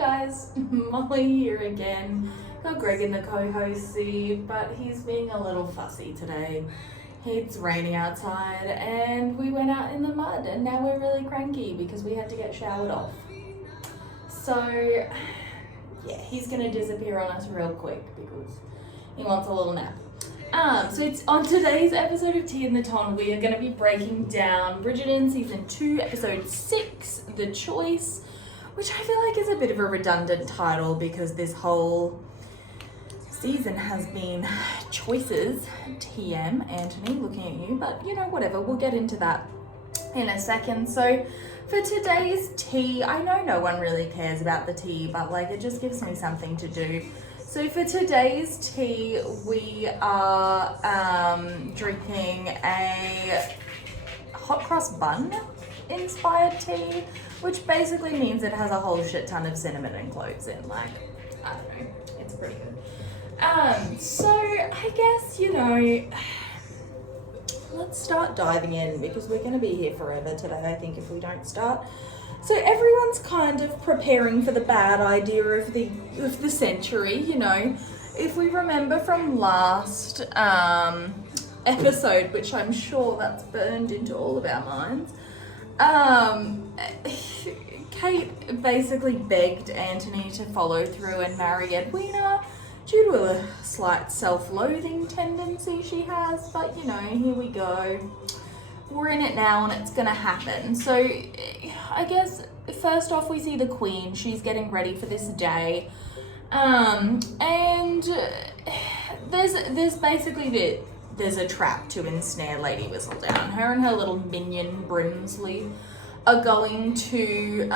guys, Molly here again. Got Greg in the co-host seat, but he's being a little fussy today. It's raining outside and we went out in the mud and now we're really cranky because we had to get showered off. So yeah, he's gonna disappear on us real quick because he wants a little nap. So it's on today's episode of Tea in the Ton, we are going to be breaking down Bridgerton Season 2, Episode 6, The Choice, which I feel like is a bit of a redundant title because this whole season has been choices. TM, Anthony, looking at you, but you know, whatever, we'll get into that in a second. So for today's tea, I know no one really cares about the tea, but like it just gives me something to do. So for today's tea, we are drinking a hot cross bun inspired tea, which basically means it has a whole shit ton of cinnamon and cloves in. Like, I don't know, it's pretty good. So I guess, you know, let's start diving in because we're going to be here forever today, I think, if we don't start. So everyone's kind of preparing for the bad idea of the century, you know. If we remember from last episode, which I'm sure that's burned into all of our minds, Kate basically begged Anthony to follow through and marry Edwina due to a slight self-loathing tendency she has, but you know, here we go. We're in it now and it's gonna happen. So I guess first off we see the Queen. She's getting ready for this day. And there's basically there's a trap to ensnare Lady Whistledown. Her and her little minion Brimsley are going to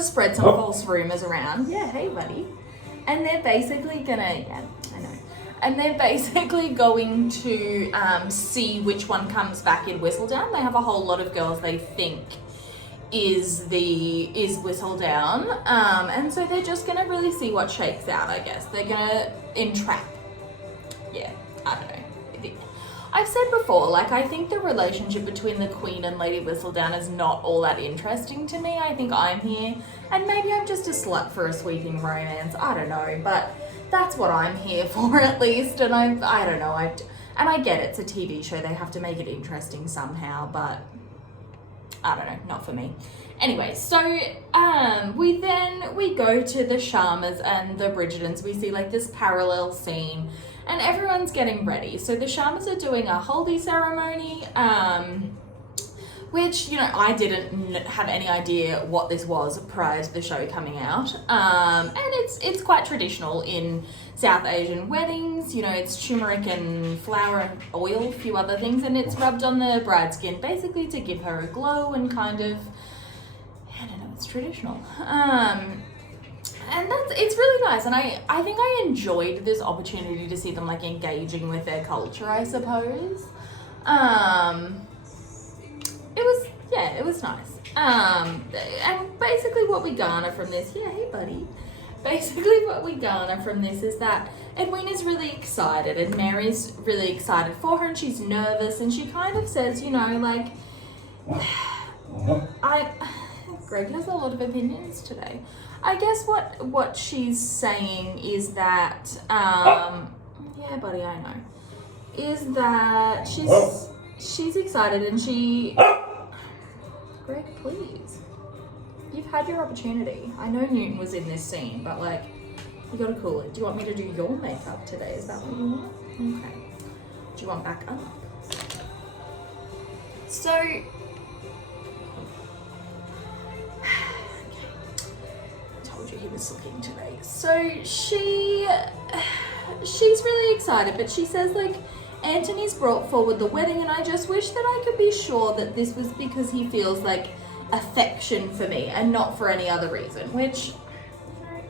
spread some false rumors around. Yeah, hey buddy. And they're basically gonna, yeah, I know. And they're basically going to see which one comes back in Whistledown. They have a whole lot of girls they think is Whistledown. And so they're just gonna really see what shakes out, I guess. They're gonna entrap. Yeah, I don't know. I've said before, like, I think the relationship between the Queen and Lady Whistledown is not all that interesting to me. I think I'm here, and maybe I'm just a slut for a sweeping romance. I don't know, but that's what I'm here for, at least. And I don't know. And I get it's a TV show. They have to make it interesting somehow, but I don't know, not for me. Anyway, so we go to the Sharmas and the Bridgertons. We see like this parallel scene, and everyone's getting ready. So the Sharmas are doing a haldi ceremony, which, you know, I didn't have any idea what this was prior to the show coming out. And it's quite traditional in South Asian weddings. You know, it's turmeric and flour and oil, a few other things, and it's rubbed on the bride's skin basically to give her a glow and kind of, I don't know, it's traditional. And it's really nice, and I think I enjoyed this opportunity to see them like engaging with their culture, I suppose. It was nice. And basically what we garner from this, yeah, hey buddy. Basically what we garner from this is that Edwina's really excited and Mary's really excited for her, and she's nervous, and she kind of says, you know, like, Greg has a lot of opinions today. I guess what she's saying is that, yeah buddy, I know, is that she's excited and she, Greg, please. You've had your opportunity. I know Newton was in this scene, but like, you gotta cool it. Do you want me to do your makeup today? Is that what you want? Okay. Do you want back up? So, okay. I told you he was looking today. So she's really excited, but she says like, Anthony's brought forward the wedding, and I just wish that I could be sure that this was because he feels like affection for me and not for any other reason, which, you know,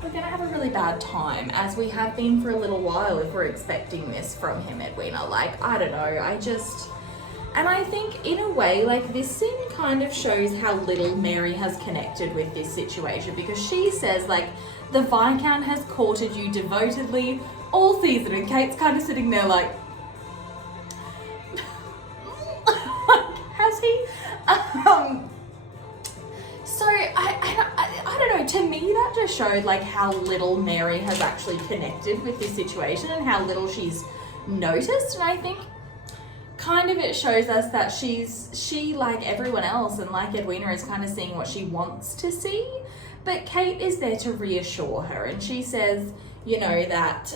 we're gonna have a really bad time, as we have been for a little while if we're expecting this from him, Edwina. Like, I don't know, and I think in a way, like, this scene kind of shows how little Mary has connected with this situation, because she says like, the Viscount has courted you devotedly all season, and Kate's kind of sitting there like, has he? So of showed like how little Mary has actually connected with this situation and how little she's noticed. And I think kind of it shows us that she like everyone else and like Edwina is kind of seeing what she wants to see, but Kate is there to reassure her, and she says, you know, that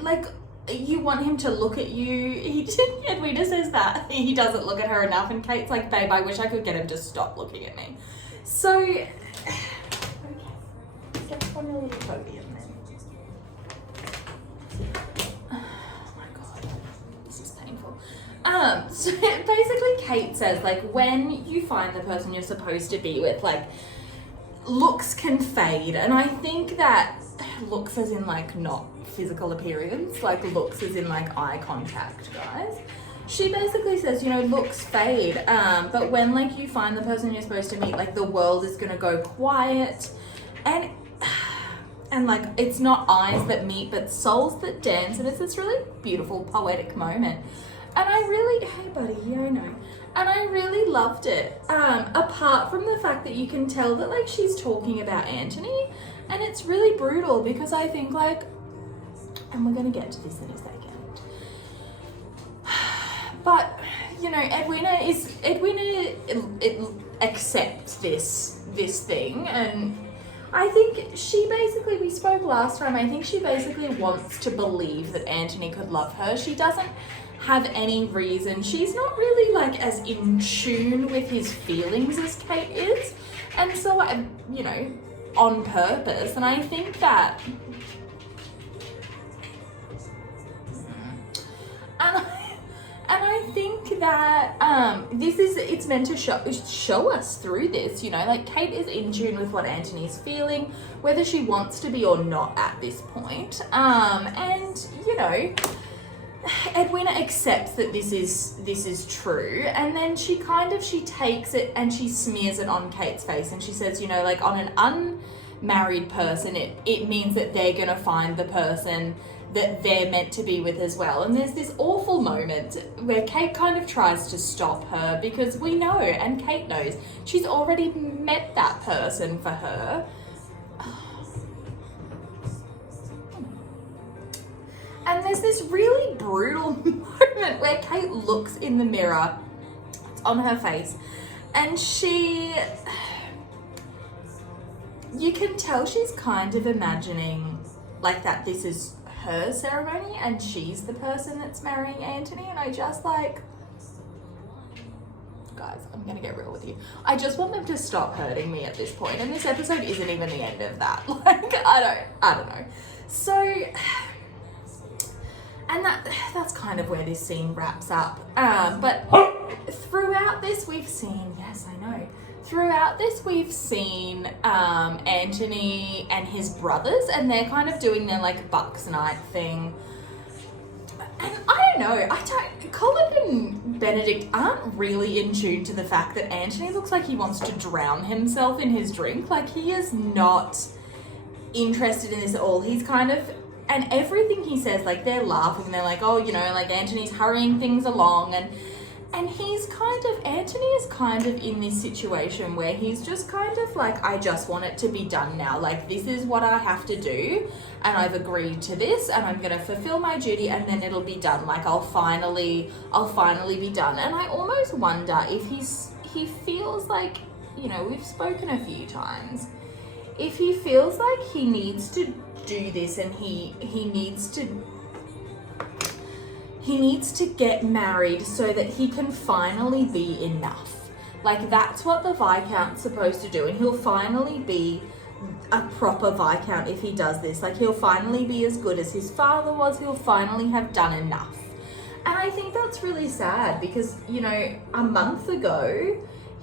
like you want him to look at you. Edwina says that he doesn't look at her enough, and Kate's like, babe, I wish I could get him to stop looking at me. So okay, get one little podium then. Oh my god, this is painful. So basically Kate says, like, when you find the person you're supposed to be with, like, looks can fade, and I think that looks as in like not physical appearance, like looks as in like eye contact, guys. She basically says, you know, looks fade, but when like you find the person you're supposed to meet, like the world is gonna go quiet, and like it's not eyes that meet but souls that dance, and it's this really beautiful poetic moment. And I really, hey buddy, yeah I know. And I really loved it, apart from the fact that you can tell that like she's talking about Anthony, and it's really brutal because I think like, and we're going to get to this in a second, but you know, Edwina accepts this thing, and I think she basically, we spoke last time, I think she basically wants to believe that Anthony could love her. She doesn't have any reason. She's not really like as in tune with his feelings as Kate is, and so I, you know, on purpose. And I think that, and I think that it's meant to show us through this, you know, like Kate is in tune with what Anthony's feeling, whether she wants to be or not at this point. And you know, Edwina accepts that this is true, and then she takes it and she smears it on Kate's face, and she says, you know, like on an unmarried person, it means that they're gonna find the person that they're meant to be with as well. And there's this awful moment where Kate kind of tries to stop her, because we know, and Kate knows, she's already met that person for her. And there's this really brutal moment where Kate looks in the mirror, it's on her face, and you can tell she's kind of imagining like that this is her ceremony and she's the person that's marrying Anthony. And I just like, guys, I'm gonna get real with you, I just want them to stop hurting me at this point, and this episode isn't even the end of that. Like, I don't know. So, and that's kind of where this scene wraps up. But throughout this we've seen, yes, I know. Throughout this we've seen Anthony and his brothers, and they're kind of doing their like Bucks night thing. And I don't know, Colin and Benedict aren't really in tune to the fact that Anthony looks like he wants to drown himself in his drink. Like, he is not interested in this at all. He's kind of, and everything he says, like, they're laughing, they're like, oh, you know, like Anthony's hurrying things along, and Anthony is kind of in this situation where he's just kind of like, I just want it to be done now. Like, this is what I have to do, and I've agreed to this, and I'm gonna fulfill my duty, and then it'll be done. Like, I'll finally be done. And I almost wonder if he feels like, you know, we've spoken a few times, if he feels like he needs to do this, and he needs to get married so that he can finally be enough. Like, that's what the Viscount's supposed to do, and he'll finally be a proper Viscount if he does this. Like, he'll finally be as good as his father was, he'll finally have done enough. And I think that's really sad, because, you know, a month ago,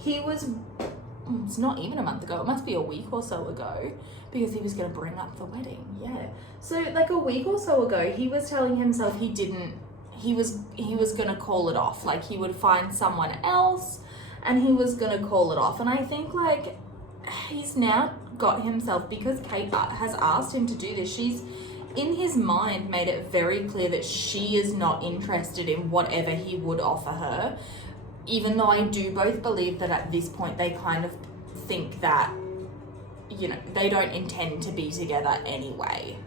it's not even a month ago, it must be a week or so ago, because he was going to bring up the wedding, yeah. So, like, a week or so ago, he was telling himself he was going to call it off. Like, he would find someone else, and he was going to call it off. And I think, like, he's now got himself, because Kate has asked him to do this, she's, in his mind, made it very clear that she is not interested in whatever he would offer her, even though I do both believe that at this point they kind of think that, you know, they don't intend to be together anyway.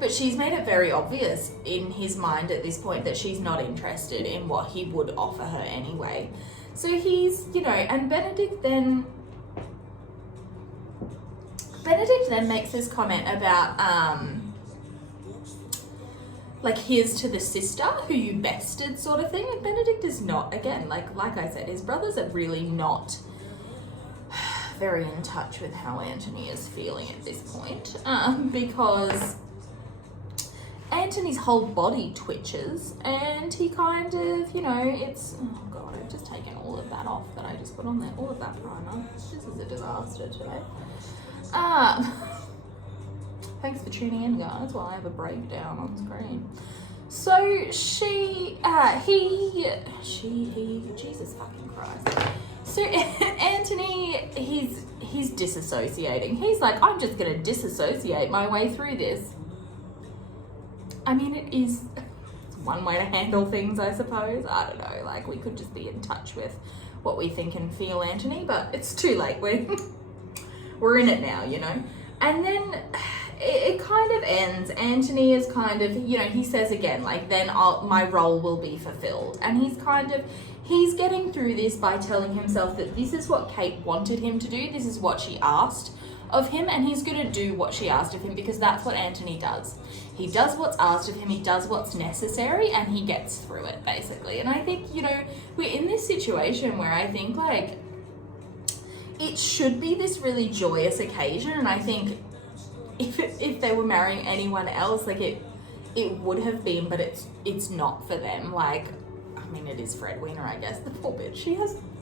But she's made it very obvious in his mind at this point that she's not interested in what he would offer her anyway. So he's, you know, and Benedict then makes this comment about, like, here's to the sister who you bested sort of thing. And Benedict is not, again, like I said, his brothers are really not very in touch with how Antony is feeling at this point, because Antony's whole body twitches and he kind of, you know, it's, oh God, I've just taken all of that off that I just put on there, all of that primer. This is a disaster today. Thanks for tuning in, guys, while I have a breakdown on screen. So he, Jesus fucking Christ. So Antony, he's disassociating. He's like, I'm just gonna disassociate my way through this. I mean, it's one way to handle things, I suppose. I don't know, like, we could just be in touch with what we think and feel, Antony, but it's too late. We're in it now, you know? And then it kind of ends. Antony is kind of, you know, he says again, like, then my role will be fulfilled. And he's getting through this by telling himself that this is what Kate wanted him to do. This is what she asked of him, and he's going to do what she asked of him, because that's what Antony does. He does what's asked of him, he does what's necessary, and he gets through it, basically. And I think, you know, we're in this situation where I think, like, it should be this really joyous occasion, and I think if they were marrying anyone else, like, it would have been, but it's not for them. Like, I mean, it is for Edwina, I guess. The poor bitch.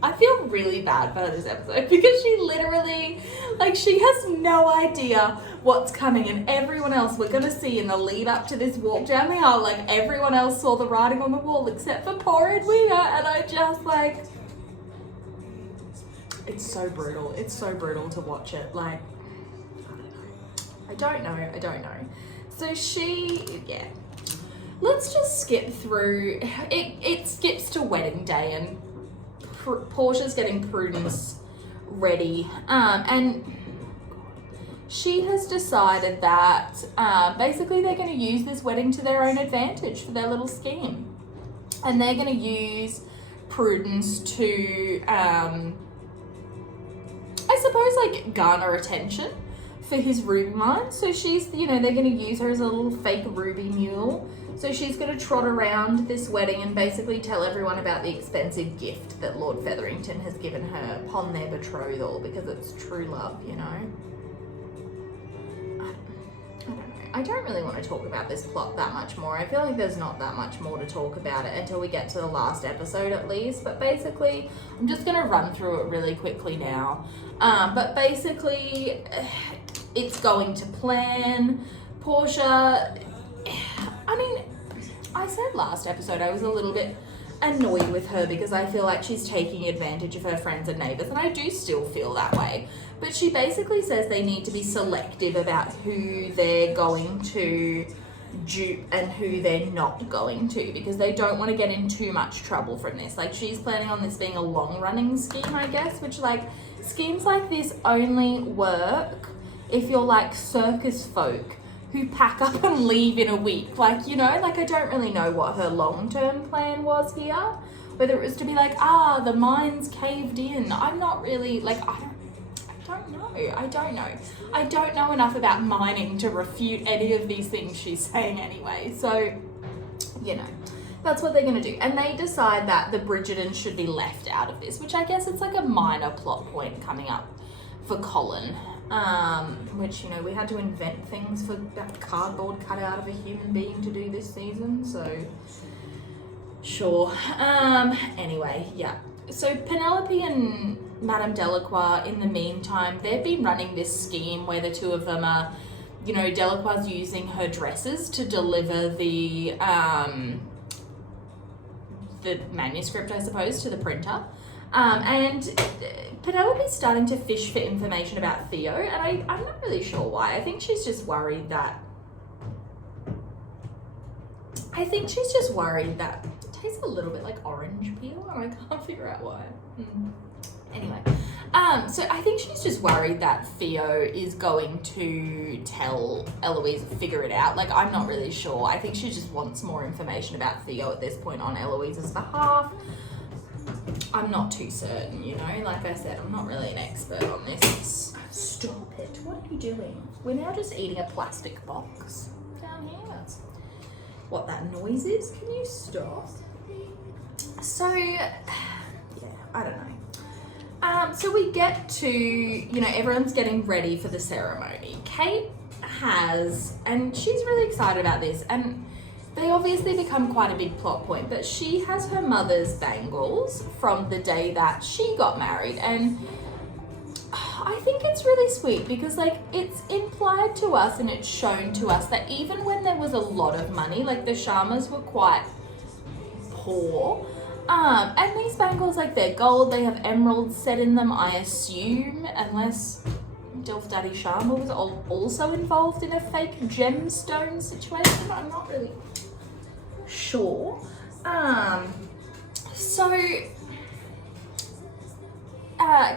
I feel really bad for her this episode, because she literally, like, she has no idea what's coming, and everyone else we're going to see in the lead up to this walk down the aisle, like, everyone else saw the writing on the wall except for poor Edwina, and I just, like, it's so brutal. It's so brutal to watch it. Like, I don't know. So yeah. Let's just skip through. It skips to wedding day, and Portia's getting Prudence ready. And she has decided that basically they're going to use this wedding to their own advantage for their little scheme. And they're going to use Prudence to, I suppose, like, garner attention for his ruby mine. So she's, you know, they're going to use her as a little fake ruby mule. So she's going to trot around this wedding and basically tell everyone about the expensive gift that Lord Featherington has given her upon their betrothal, because it's true love, you know. I don't know. I don't really want to talk about this plot that much more. I feel like there's not that much more to talk about it until we get to the last episode at least. But basically, I'm just going to run through it really quickly now. But basically, it's going to plan. Portia, I mean, I said last episode I was a little bit annoyed with her because I feel like she's taking advantage of her friends and neighbours, and I do still feel that way. But she basically says they need to be selective about who they're going to dupe and who they're not going to, because they don't want to get in too much trouble from this. Like, she's planning on this being a long-running scheme, I guess, which, like, schemes like this only work if you're, like, circus folk who pack up and leave in a week. Like, you know, like, I don't really know what her long-term plan was here. Whether it was to be like, the mine's caved in. I'm not really, like, I don't know enough about mining to refute any of these things she's saying anyway. So, you know, that's what they're going to do. And they decide that the Bridgerton should be left out of this, which I guess it's like a minor plot point coming up for Colin. Which, you know, we had to invent things for that cardboard cut out of a human being to do this season, so sure. Anyway, yeah. So Penelope and Madame Delacroix, in the meantime, they've been running this scheme where the two of them are, you know, Delacroix's using her dresses to deliver the manuscript, I suppose, to the printer. And Penelope's starting to fish for information about Theo, and I'm not really sure why. I think she's just worried that it tastes a little bit like orange peel, and I can't figure out why. Anyway, so I think she's just worried that Theo is going to tell Eloise, figure it out. Like, I'm not really sure. I think she just wants more information about Theo at this point on Eloise's behalf. I'm not too certain, you know. Like I said, I'm not really an expert on this. Stop it. What are you doing? We're now just eating a plastic box down here. That's what that noise is. Can you stop? So, yeah, I don't know. So we get to, you know, everyone's getting ready for the ceremony. Kate has, and she's really excited about this, and they obviously become quite a big plot point, but she has her mother's bangles from the day that she got married, and I think it's really sweet because, like, it's implied to us and it's shown to us that even when there was a lot of money, like, the Sharmas were quite poor. And these bangles, like, they're gold, they have emeralds set in them, I assume, unless Dilf Daddy Sharma was also involved in a fake gemstone situation. I'm not really sure.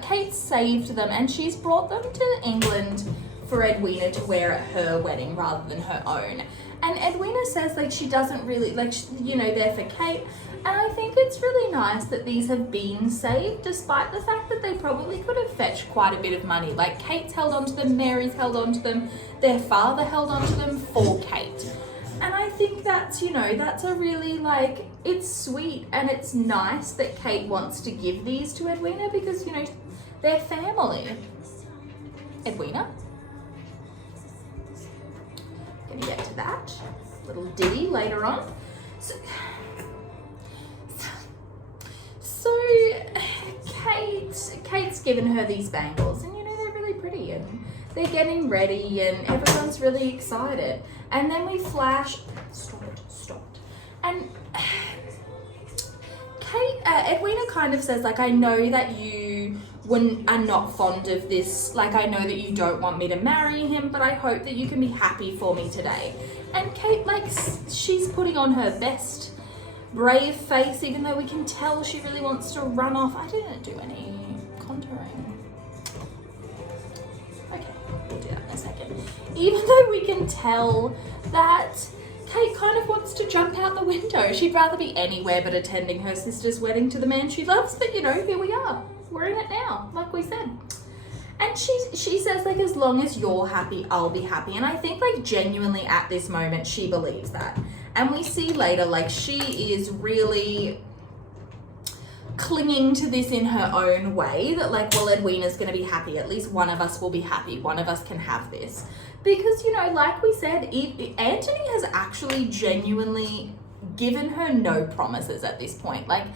Kate saved them and she's brought them to England for Edwina to wear at her wedding rather than her own. And Edwina says, like, she doesn't really, like, you know, they're for Kate. And I think it's really nice that these have been saved, despite the fact that they probably could have fetched quite a bit of money. Like, Kate's held onto them, Mary's held onto them, their father held onto them for Kate. And I think that's, you know, that's a really, like, it's sweet and it's nice that Kate wants to give these to Edwina because, you know, they're family. Edwina? Gonna get to that little ditty later on. So Kate's given her these bangles, and, you know, they're really pretty, and they're getting ready, and everyone's really excited. And then we flash, stopped. And Edwina kind of says, like, I know that you are not fond of this, like, I know that you don't want me to marry him, but I hope that you can be happy for me today. And Kate, like, she's putting on her best brave face, even though we can tell she really wants to run off. I didn't do any contouring. Okay, we'll do that in a second. Even though we can tell that Kate kind of wants to jump out the window. She'd rather be anywhere but attending her sister's wedding to the man she loves, but, you know, here we are. We're in it now, like we said. And she says, like, as long as you're happy, I'll be happy. And I think, like, genuinely at this moment, she believes that. And we see later, like, she is really clinging to this in her own way, that, like, well, Edwina's going to be happy. At least one of us will be happy. One of us can have this. Because, you know, like we said, Anthony has actually genuinely given her no promises at this point. Like,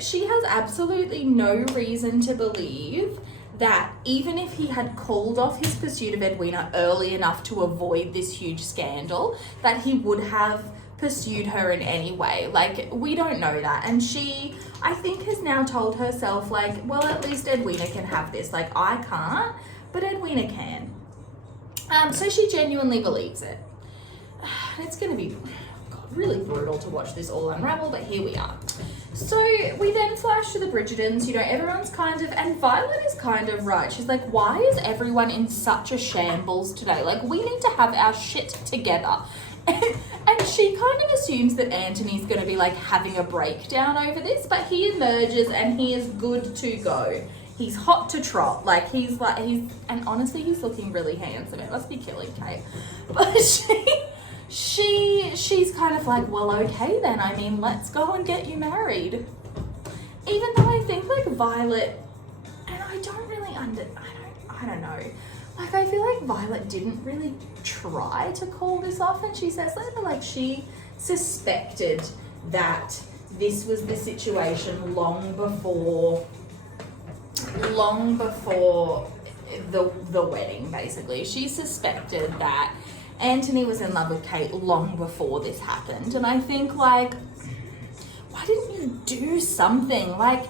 she has absolutely no reason to believe that even if he had called off his pursuit of Edwina early enough to avoid this huge scandal, that he would have pursued her in any way. Like, we don't know that. And she, I think, has now told herself, like, well, at least Edwina can have this. Like, I can't, but Edwina can. So she genuinely believes it. It's going to be really brutal to watch this all unravel, but here we are. So we then flash to the Bridgertons. You know, everyone's kind of, and Violet is kind of right. She's like, why is everyone in such a shambles today? Like, we need to have our shit together. And she kind of assumes that Anthony's going to be, like, having a breakdown over this, but he emerges and he is good to go. He's hot to trot. Like, and honestly, he's looking really handsome. It must be killing Kate. But she's kind of like, well, okay then. I mean, let's go and get you married. Even though I think, like, Violet, and I don't really I don't know. Like, I feel like Violet didn't really try to call this off, and she says later, like, she suspected that this was the situation long before the wedding, basically. She suspected that Anthony was in love with Kate long before this happened. And I think, like, why didn't you do something? Like,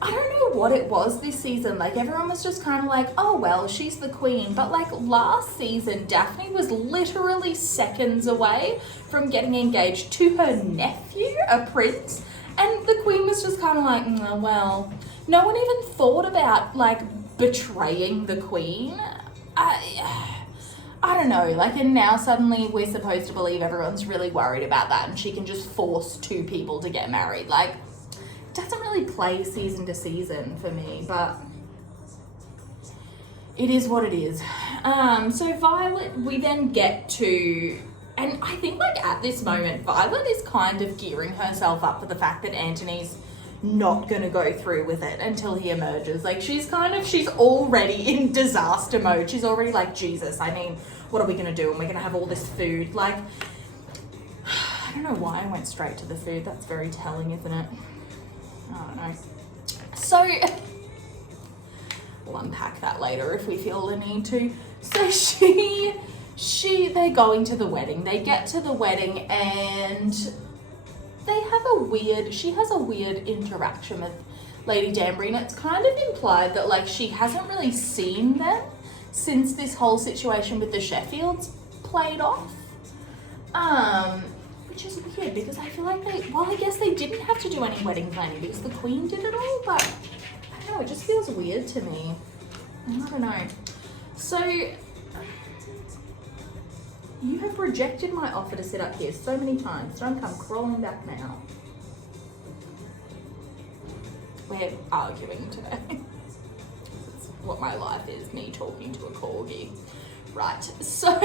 I don't know what it was this season. Like, everyone was just kind of like, oh, well, she's the queen. But, like, last season, Daphne was literally seconds away from getting engaged to her nephew, a prince. And the queen was just kind of like, well, no one even thought about, like, betraying the queen. I don't know, like, and now suddenly we're supposed to believe everyone's really worried about that and she can just force two people to get married. Like, it doesn't really play season to season for me, but it is what it is. So Violet, we then get to, and I think, like, at this moment, Violet is kind of gearing herself up for the fact that Anthony's not gonna go through with it until he emerges. Like, she's already in disaster mode. She's already like, Jesus, I mean, what are we gonna do? And we're gonna have all this food. Like, I don't know why I went straight to the food. That's very telling, isn't it? I don't know. So, we'll unpack that later if we feel the need to. So they're going to the wedding. They get to the wedding and she has a weird interaction with Lady Danbury, and it's kind of implied that, like, she hasn't really seen them since this whole situation with the Sheffields played off. Which is weird because I feel like I guess they didn't have to do any wedding planning because the Queen did it all, but I don't know, it just feels weird to me. I don't know. So, you have rejected my offer to sit up here so many times. Don't come crawling back now. We're arguing today. That's what my life is, me talking to a corgi. Right, so,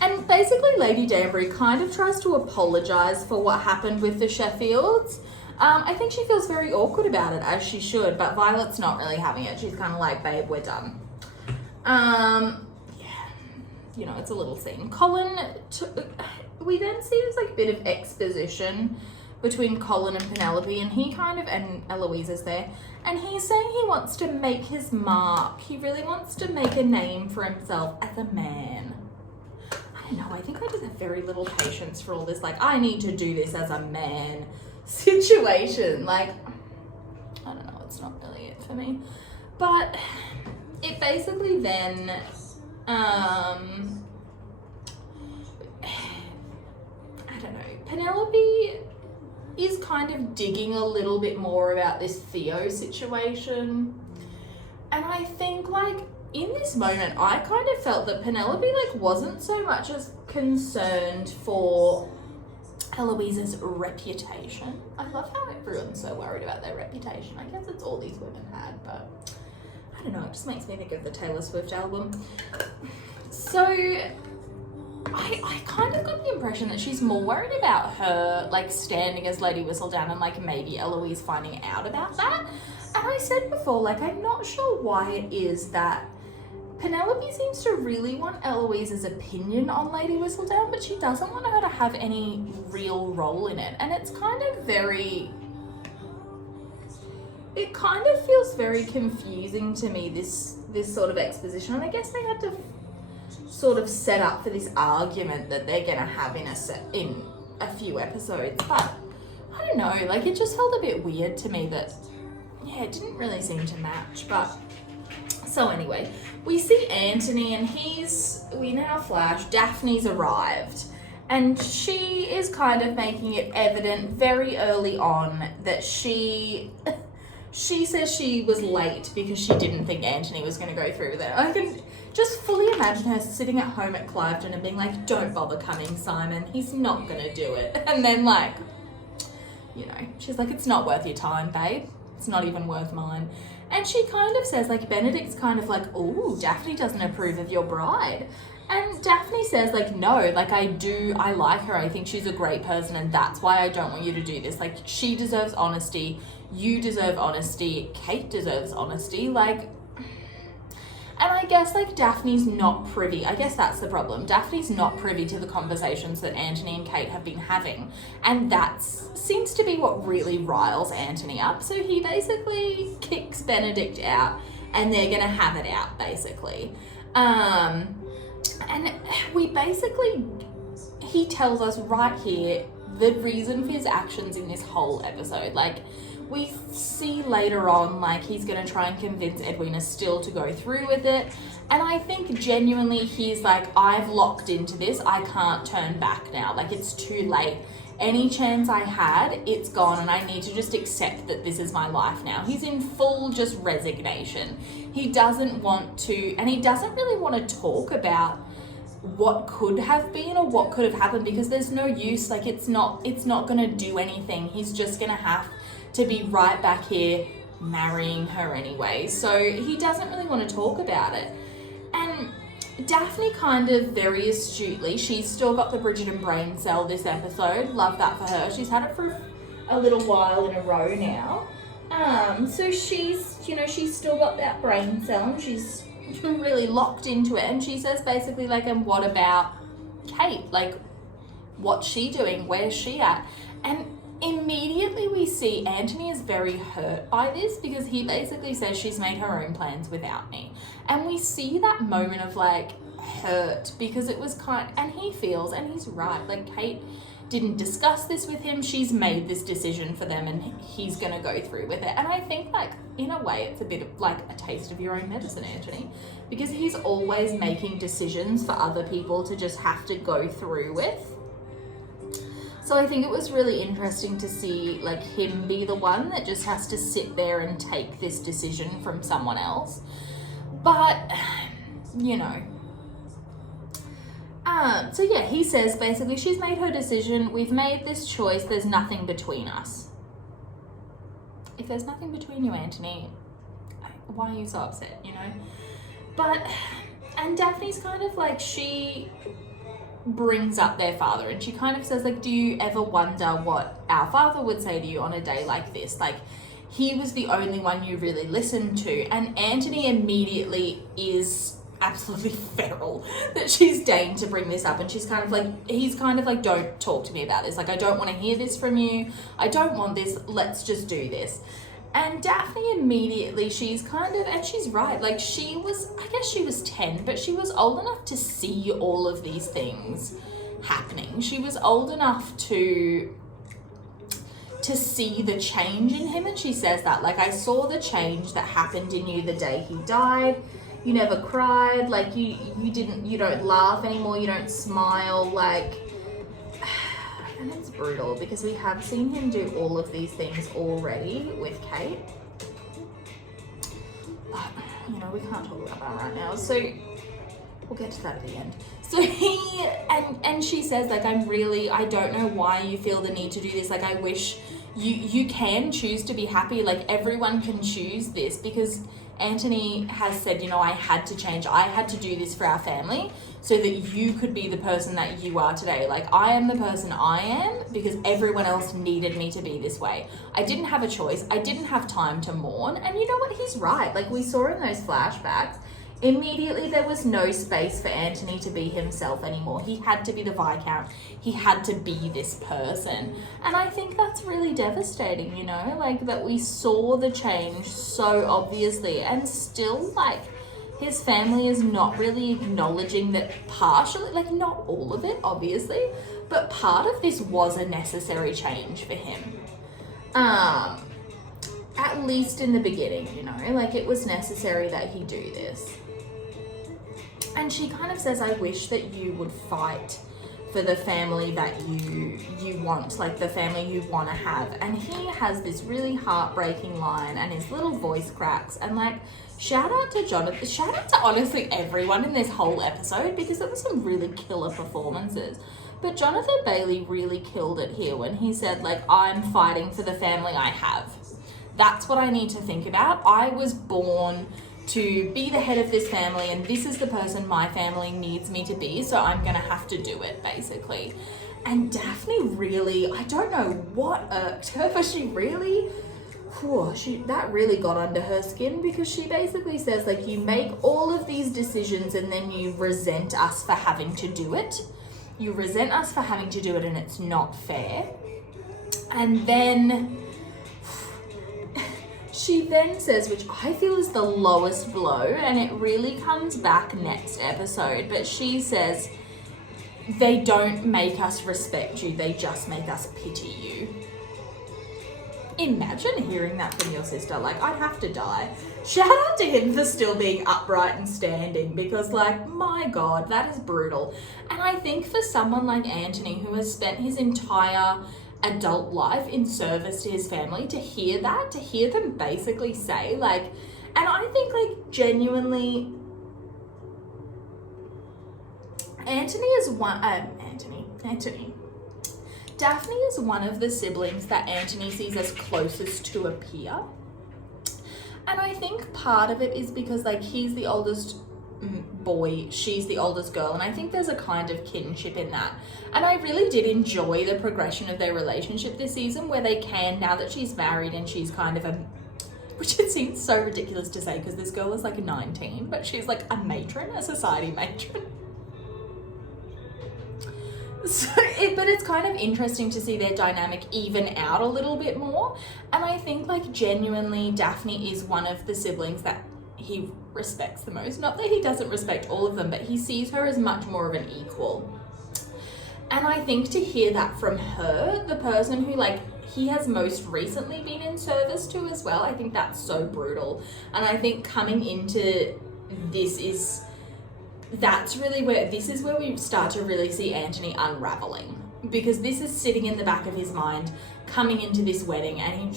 and basically Lady Danbury kind of tries to apologise for what happened with the Sheffields. I think she feels very awkward about it, as she should, but Violet's not really having it. She's kind of like, babe, we're done. You know, it's a little scene. We then see this, like, bit of exposition between Colin and Penelope, and and Eloise is there, and he's saying he wants to make his mark. He really wants to make a name for himself as a man. I don't know, I think I just have very little patience for all this, like, I need to do this as a man situation. Like, I don't know, it's not really it for me. But it basically then, I don't know, Penelope is kind of digging a little bit more about this Theo situation. And I think, like, in this moment, I kind of felt that Penelope, like, wasn't so much as concerned for Eloise's reputation. I love how everyone's so worried about their reputation. I guess it's all these women had, but I don't know, it just makes me think of the Taylor Swift album. So I kind of got the impression that she's more worried about her, like, standing as Lady Whistledown and, like, maybe Eloise finding out about that. And I said before, like, I'm not sure why it is that Penelope seems to really want Eloise's opinion on Lady Whistledown, but she doesn't want her to have any real role in it. And it's kind of it kind of feels very confusing to me, this sort of exposition. And I guess they had to sort of set up for this argument that they're gonna have in a few episodes. But I don't know, like, it just felt a bit weird to me that, yeah, it didn't really seem to match. But so anyway, we see Anthony, and we now flash, Daphne's arrived, and she is kind of making it evident very early on that she says she was late because she didn't think Anthony was going to go through with it. I can just fully imagine her sitting at home at Cliveden and being like, don't bother coming, Simon, he's not going to do it. And then, like, you know, she's like, it's not worth your time, babe. It's not even worth mine. And she kind of says, like, Benedict's kind of like, ooh, Daphne doesn't approve of your bride. And Daphne says, like, no, like, I like her. I think she's a great person, and that's why I don't want you to do this. Like, she deserves honesty. You deserve honesty. Kate deserves honesty. Like, and I guess, like, Daphne's not privy. I guess that's the problem. Daphne's not privy to the conversations that Anthony and Kate have been having. And that seems to be what really riles Anthony up. So he basically kicks Benedict out, and they're going to have it out, basically. And he tells us right here the reason for his actions in this whole episode. Like, we see later on, like, he's going to try and convince Edwina still to go through with it. And I think genuinely he's like, I've locked into this. I can't turn back now. Like, it's too late. Any chance I had, it's gone, and I need to just accept that this is my life now. He's in full just resignation. He doesn't want to, and he doesn't really want to talk about what could have been or what could have happened, because there's no use. Like, it's not going to do anything. He's just going to have to be right back here marrying her anyway. So he doesn't really want to talk about it. And Daphne kind of very astutely, she's still got the Bridgerton brain cell this episode. Love that for her. She's had it for a little while in a row now. So she's still got that brain cell, and she's really locked into it. And she says basically, like, and what about Kate? Like, what's she doing? Where's she at? And immediately we see Anthony is very hurt by this, because he basically says she's made her own plans without me. And we see that moment of like hurt, because it was and he feels, and he's right, like Kate didn't discuss this with him. She's made this decision for them, and he's going to go through with it. And I think, like, in a way, it's a bit of like a taste of your own medicine, Anthony, because he's always making decisions for other people to just have to go through with. So I think it was really interesting to see, like, him be the one that just has to sit there and take this decision from someone else. But, you know. So yeah, he says basically, she's made her decision. We've made this choice. There's nothing between us. If there's nothing between you, Anthony, why are you so upset, you know? And Daphne's kind of like, she brings up their father, and she kind of says, like, do you ever wonder what our father would say to you on a day like this? Like, he was the only one you really listened to. And Anthony immediately is absolutely feral that she's deigned to bring this up. And she's kind of like, he's kind of like, don't talk to me about this. Like, I don't want to hear this from you. I don't want this. Let's just do this. And Daphne immediately, she's kind of, and she's right, like, she was, I guess she was 10, but she was old enough to see all of these things happening. She was old enough to see the change in him. And she says that, like, I saw the change that happened in you the day he died. You never cried, like, you don't laugh anymore, you don't smile, like, and it's brutal, because we have seen him do all of these things already with Kate. But, you know, we can't talk about that right now, so we'll get to that at the end. So he, and she says, like, I don't know why you feel the need to do this. Like, I wish you can choose to be happy. Like, everyone can choose this, because Anthony has said, you know, I had to change. I had to do this for our family so that you could be the person that you are today. Like, I am the person I am because everyone else needed me to be this way. I didn't have a choice. I didn't have time to mourn. And you know what? He's right. Like, we saw in those flashbacks, immediately there was no space for Anthony to be himself anymore. He had to be the Viscount. He had to be this person. And I think that's really devastating, you know, like, that we saw the change so obviously, and still, like, his family is not really acknowledging that partially, like, not all of it, obviously, but part of this was a necessary change for him. At least in the beginning, you know, like, it was necessary that he do this. And she kind of says, I wish that you would fight for the family that you want, like, the family you want to have. And he has this really heartbreaking line, and his little voice cracks. And, like, shout out to Jonathan, shout out to honestly everyone in this whole episode, because there were some really killer performances. But Jonathan Bailey really killed it here when he said, like, I'm fighting for the family I have. That's what I need to think about. I was born to be the head of this family, and this is the person my family needs me to be, so I'm gonna have to do it, basically. And Daphne really, I don't know what irked her, but she really, that really got under her skin, because she basically says, like, you make all of these decisions and then you resent us for having to do it. You resent us for having to do it, and it's not fair. And then she then says, which I feel is the lowest blow, and it really comes back next episode, but she says, they don't make us respect you, they just make us pity you. Imagine hearing that from your sister. Like, I'd have to die. Shout out to him for still being upright and standing, because, like, my God, that is brutal. And I think for someone like Anthony, who has spent his entire adult life in service to his family, to hear them basically say, like, and I think, like, genuinely, Daphne is one of the siblings that Anthony sees as closest to a peer. And I think part of it is because, like, he's the oldest boy, she's the oldest girl, and I think there's a kind of kinship in that. And I really did enjoy the progression of their relationship this season, where they can, now that she's married and she's kind of which it seems so ridiculous to say because this girl is like 19, but she's like a matron, a society matron. But it's kind of interesting to see their dynamic even out a little bit more. And I think, like, genuinely Daphne is one of the siblings that he respects the most. Not that he doesn't respect all of them, but he sees her as much more of an equal. And I think to hear that from her, the person who, like, he has most recently been in service to as well, I think that's so brutal. And I think coming into this that's really where we start to really see Anthony unraveling, because this is sitting in the back of his mind coming into this wedding, and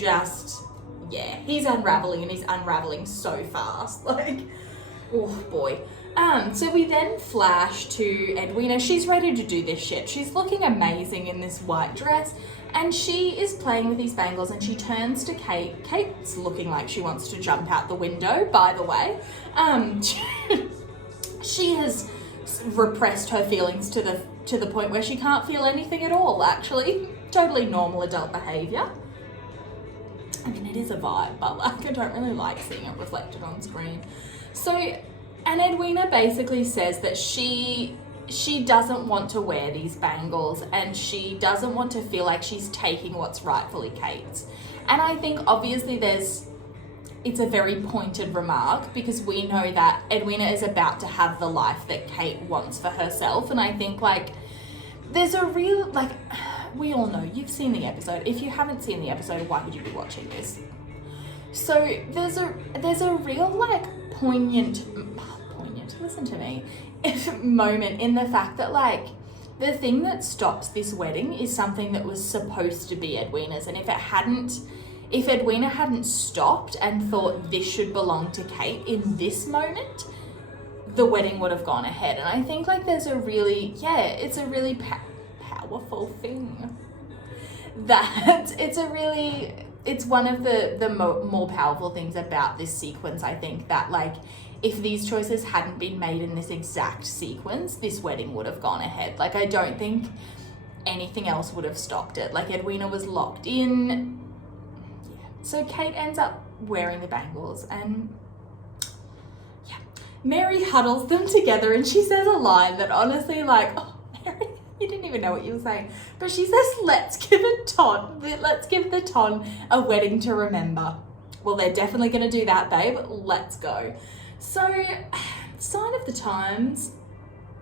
he's unraveling, and he's unraveling so fast. Like, oh boy. So we then flash to Edwina. She's ready to do this shit. She's looking amazing in this white dress, and she is playing with these bangles, and she turns to Kate. Kate's looking like she wants to jump out the window, by the way. She has repressed her feelings to the point where she can't feel anything at all, actually. Totally normal adult behaviour. I mean, it is a vibe, but, like, I don't really like seeing it reflected on screen. So, and Edwina basically says that she doesn't want to wear these bangles, and she doesn't want to feel like she's taking what's rightfully Kate's. And I think obviously it's a very pointed remark, because we know that Edwina is about to have the life that Kate wants for herself. And I think, like, there's a real, like, we all know, you've seen the episode. If you haven't seen the episode, why would you be watching this? So there's a real, like, poignant, listen to me, moment in the fact that, like, the thing that stops this wedding is something that was supposed to be Edwina's. And if Edwina hadn't stopped and thought this should belong to Kate in this moment, the wedding would have gone ahead. And I think, like, there's a really, it's a really powerful thing. It's one of the more powerful things about this sequence, I think, that, like, if these choices hadn't been made in this exact sequence, this wedding would have gone ahead. Like, I don't think anything else would have stopped it. Like, Edwina was locked in. So Kate ends up wearing the bangles, and Mary huddles them together, and she says a line that honestly, like, oh, Mary, you didn't even know what you were saying. But she says, let's give the ton a wedding to remember. Well, they're definitely going to do that, babe. Let's go. So, Sign of the Times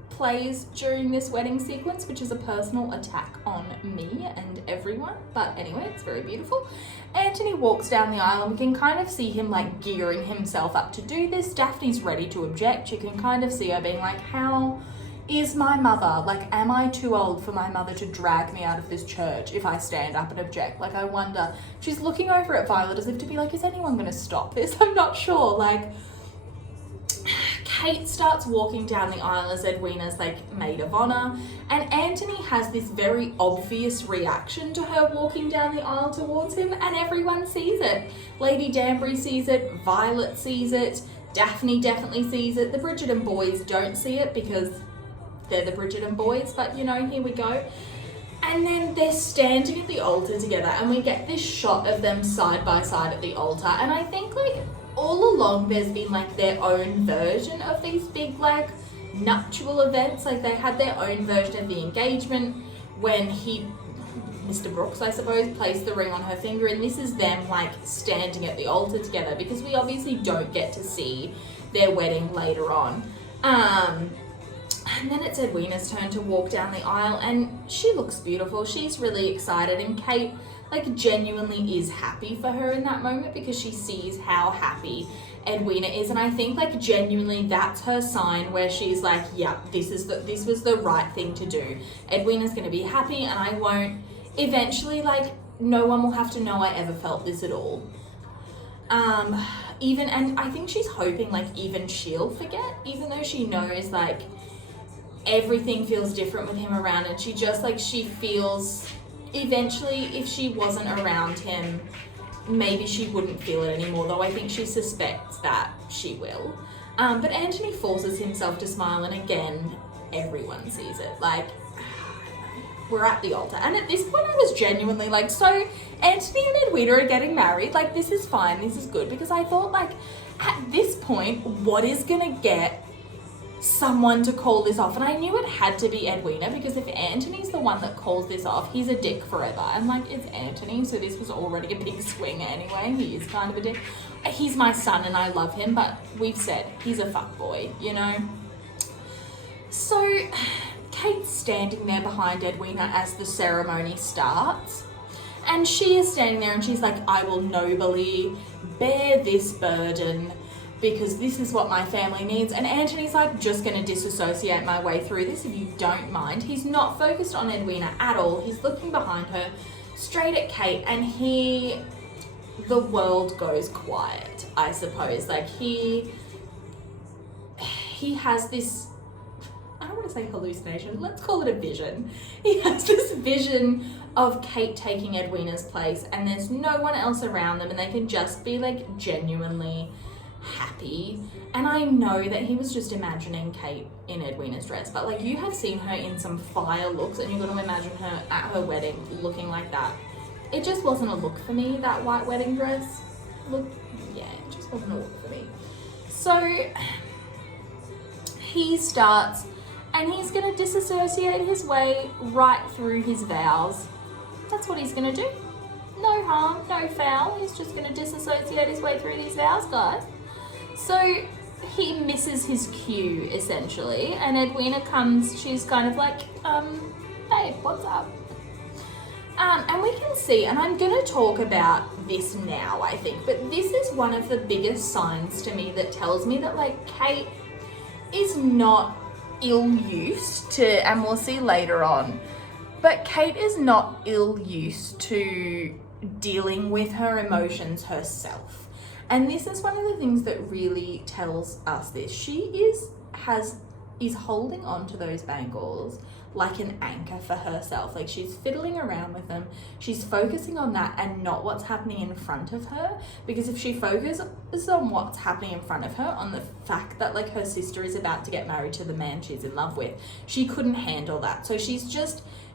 plays during this wedding sequence, which is a personal attack on me and everyone. But anyway, it's very beautiful. Anthony walks down the aisle, and we can kind of see him, like, gearing himself up to do this. Daphne's ready to object. You can kind of see her being like, how is my mother? Like, am I too old for my mother to drag me out of this church if I stand up and object? Like, I wonder. She's looking over at Violet as if to be like, is anyone going to stop this? I'm not sure. Like, Kate starts walking down the aisle as Edwina's, like, maid of honor, and Anthony has this very obvious reaction to her walking down the aisle towards him, and everyone sees it. Lady Danbury sees it, Violet sees it, Daphne definitely sees it. The Bridgerton boys don't see it because they're the Bridgerton boys, but, you know, here we go. And then they're standing at the altar together, and we get this shot of them side by side at the altar, and I think, like, all along there's been, like, their own version of these big, like, nuptial events. Like, they had their own version of the engagement when Mr. Brooks, I suppose, placed the ring on her finger, and this is them, like, standing at the altar together, because we obviously don't get to see their wedding later on. And then it's Edwina's turn to walk down the aisle, and she looks beautiful. She's really excited, and Kate like genuinely is happy for her in that moment because she sees how happy Edwina is. And I think like genuinely that's her sign where she's like, yeah, this was the right thing to do. Edwina's going to be happy and I won't, eventually like no one will have to know I ever felt this at all. And I think she's hoping like even she'll forget, even though she knows like everything feels different with him around, and she just like, she feels eventually if she wasn't around him, maybe she wouldn't feel it anymore, though I think she suspects that she will. But Anthony forces himself to smile, and again, everyone sees it. Like, we're at the altar. And at this point, I was genuinely like, so Anthony and Edwina are getting married. Like, this is fine. This is good. Because I thought, like, at this point, what is going to get someone to call this off? And I knew it had to be Edwina, because if Anthony's the one that calls this off, he's a dick forever. And like, it's Anthony, so this was already a big swing anyway. He is kind of a dick. He's my son and I love him, but we've said he's a fuckboy, you know? So Kate's standing there behind Edwina as the ceremony starts, and she is standing there and she's like, I will nobly bear this burden because this is what my family needs. And Anthony's like, just going to disassociate my way through this if you don't mind. He's not focused on Edwina at all. He's looking behind her, straight at Kate, and the world goes quiet, I suppose. Like he has this, I don't want to say hallucination, let's call it a vision. He has this vision of Kate taking Edwina's place, and there's no one else around them, and they can just be like genuinely happy. And I know that he was just imagining Kate in Edwina's dress, but like, you have seen her in some fire looks, and you've got to imagine her at her wedding looking like that. It just wasn't a look for me, that white wedding dress look. Yeah, it just wasn't a look for me. So he starts, and he's going to disassociate his way right through his vows. That's what he's going to do. No harm, no foul. He's just going to disassociate his way through these vows, guys. So he misses his cue, essentially, and Edwina comes, she's kind of like, babe, what's up? And we can see, and I'm going to talk about this now, I think, but this is one of the biggest signs to me that tells me that, like, Kate is not ill-used to, and we'll see later on, but Kate is not ill-used to dealing with her emotions herself. And this is one of the things that really tells us this. She is holding on to those bangles like an anchor for herself. Like, she's fiddling around with them. She's focusing on that and not what's happening in front of her. Because if she focuses on what's happening in front of her, on the fact that like her sister is about to get married to the man she's in love with, she couldn't handle that. So she's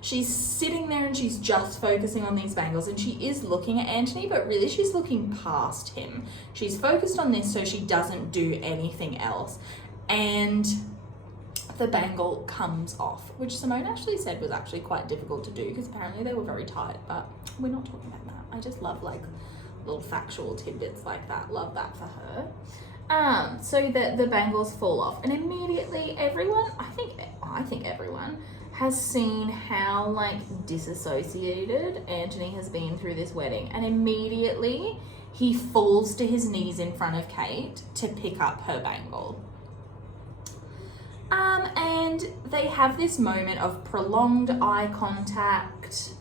sitting there and she's just focusing on these bangles, and she is looking at Anthony, but really she's looking past him. She's focused on this so she doesn't do anything else. And the bangle comes off, which Simone actually said was actually quite difficult to do because apparently they were very tight, but we're not talking about that. I just love like little factual tidbits like that. Love that for her. So the bangles fall off, and immediately everyone, I think everyone has seen how like disassociated Anthony has been through this wedding, and immediately he falls to his knees in front of Kate to pick up her bangle. And they have this moment of prolonged eye contact,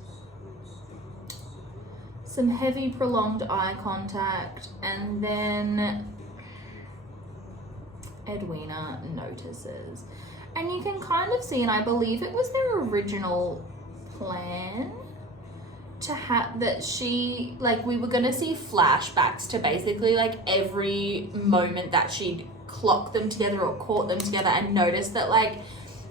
some heavy prolonged eye contact, and then Edwina notices. And you can kind of see, and I believe it was their original plan to have that she, like, we were going to see flashbacks to basically like every moment that she'd clocked them together or caught them together, and noticed that like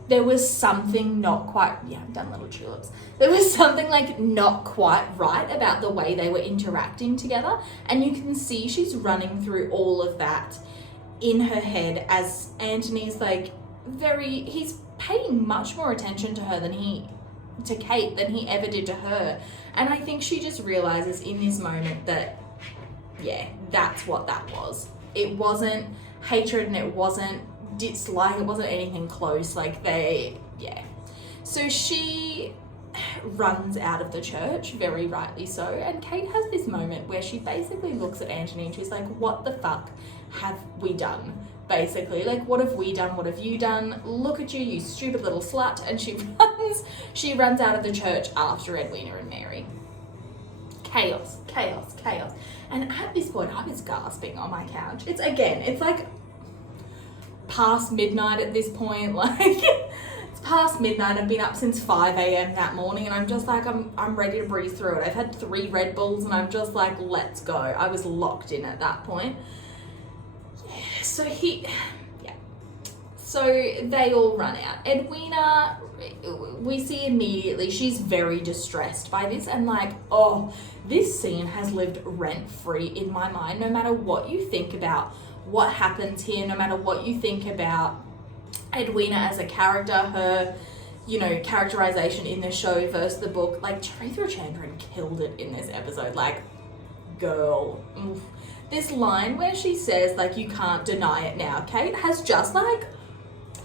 there was something not quite, yeah, I've done little tulips. There was something like not quite right about the way they were interacting together. And you can see she's running through all of that in her head as Anthony's like he's paying much more attention to her to Kate than he ever did to her. And I think she just realizes in this moment that, yeah, that's what that was. It wasn't hatred and it wasn't dislike, it wasn't anything close. Like yeah. So she runs out of the church, very rightly so, and Kate has this moment where she basically looks at Anthony and she's like, what the fuck have we done? Basically, like, what have we done? What have you done? Look at you, you stupid little slut. And she runs out of the church after Edwina and Mary. Chaos. And at this point, I was gasping on my couch. It's like past midnight at this point, like it's past midnight. I've been up since 5 a.m. that morning, and I'm just like, I'm ready to breeze through it. I've had 3 Red Bulls and I'm just like, let's go. I was locked in at that point. So they all run out. Edwina, we see immediately, she's very distressed by this, and like, oh, this scene has lived rent-free in my mind. No matter what you think about what happens here, no matter what you think about Edwina as a character, her, you know, characterization in the show versus the book, like, Charitha Chandran killed it in this episode. Like, girl. Oof. This line where she says, like, you can't deny it now, Kate, has just, like,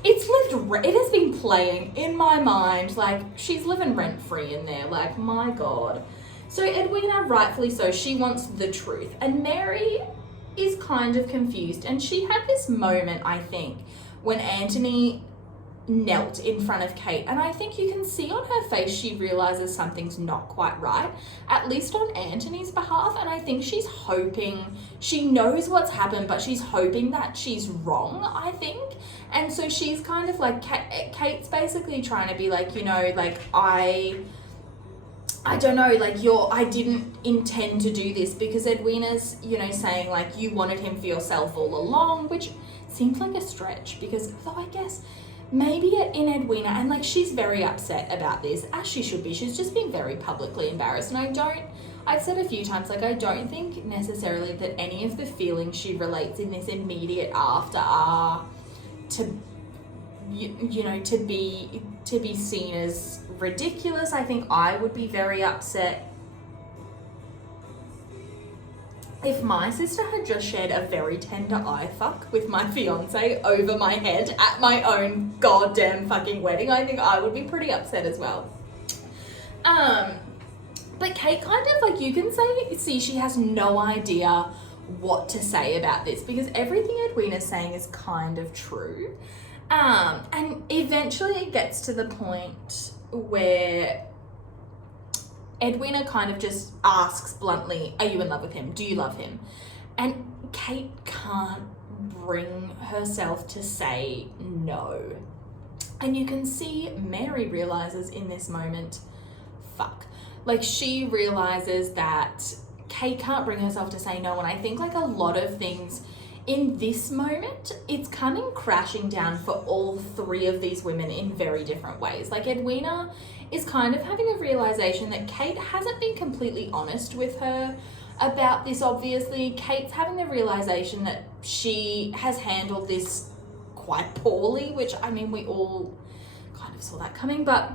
it has been playing in my mind. Like, she's living rent-free in there. Like, my God. So Edwina, rightfully so, she wants the truth. And Mary is kind of confused. And she had this moment, I think, when Anthony knelt in front of Kate, and I think you can see on her face she realizes something's not quite right, at least on Anthony's behalf. And I think she's hoping, she knows what's happened, but she's hoping that she's wrong, I think. And so she's kind of like, Kate's basically trying to be like, you know, like, I don't know, like, I didn't intend to do this, because Edwina's, you know, saying like, you wanted him for yourself all along, which seems like a stretch, because though I guess maybe in Edwina, and like, she's very upset about this, as she should be. She's just been very publicly embarrassed. And I've said a few times, like, I don't think necessarily that any of the feelings she relates in this immediate after are to, you know, to be seen as ridiculous. I think I would be very upset if my sister had just shared a very tender eye fuck with my fiance over my head at my own goddamn fucking wedding. I think I would be pretty upset as well. But Kate kind of, like, you can see she has no idea what to say about this, because everything Edwina's saying is kind of true. And eventually it gets to the point where Edwina kind of just asks bluntly, are you in love with him? Do you love him? And Kate can't bring herself to say no. And you can see Mary realizes in this moment, fuck. Like, she realizes that Kate can't bring herself to say no. And I think, like, a lot of things in this moment, it's coming crashing down for all 3 of these women in very different ways. Like, Edwina is kind of having a realization that Kate hasn't been completely honest with her about this, obviously. Kate's having the realization that she has handled this quite poorly, which, I mean, we all kind of saw that coming, but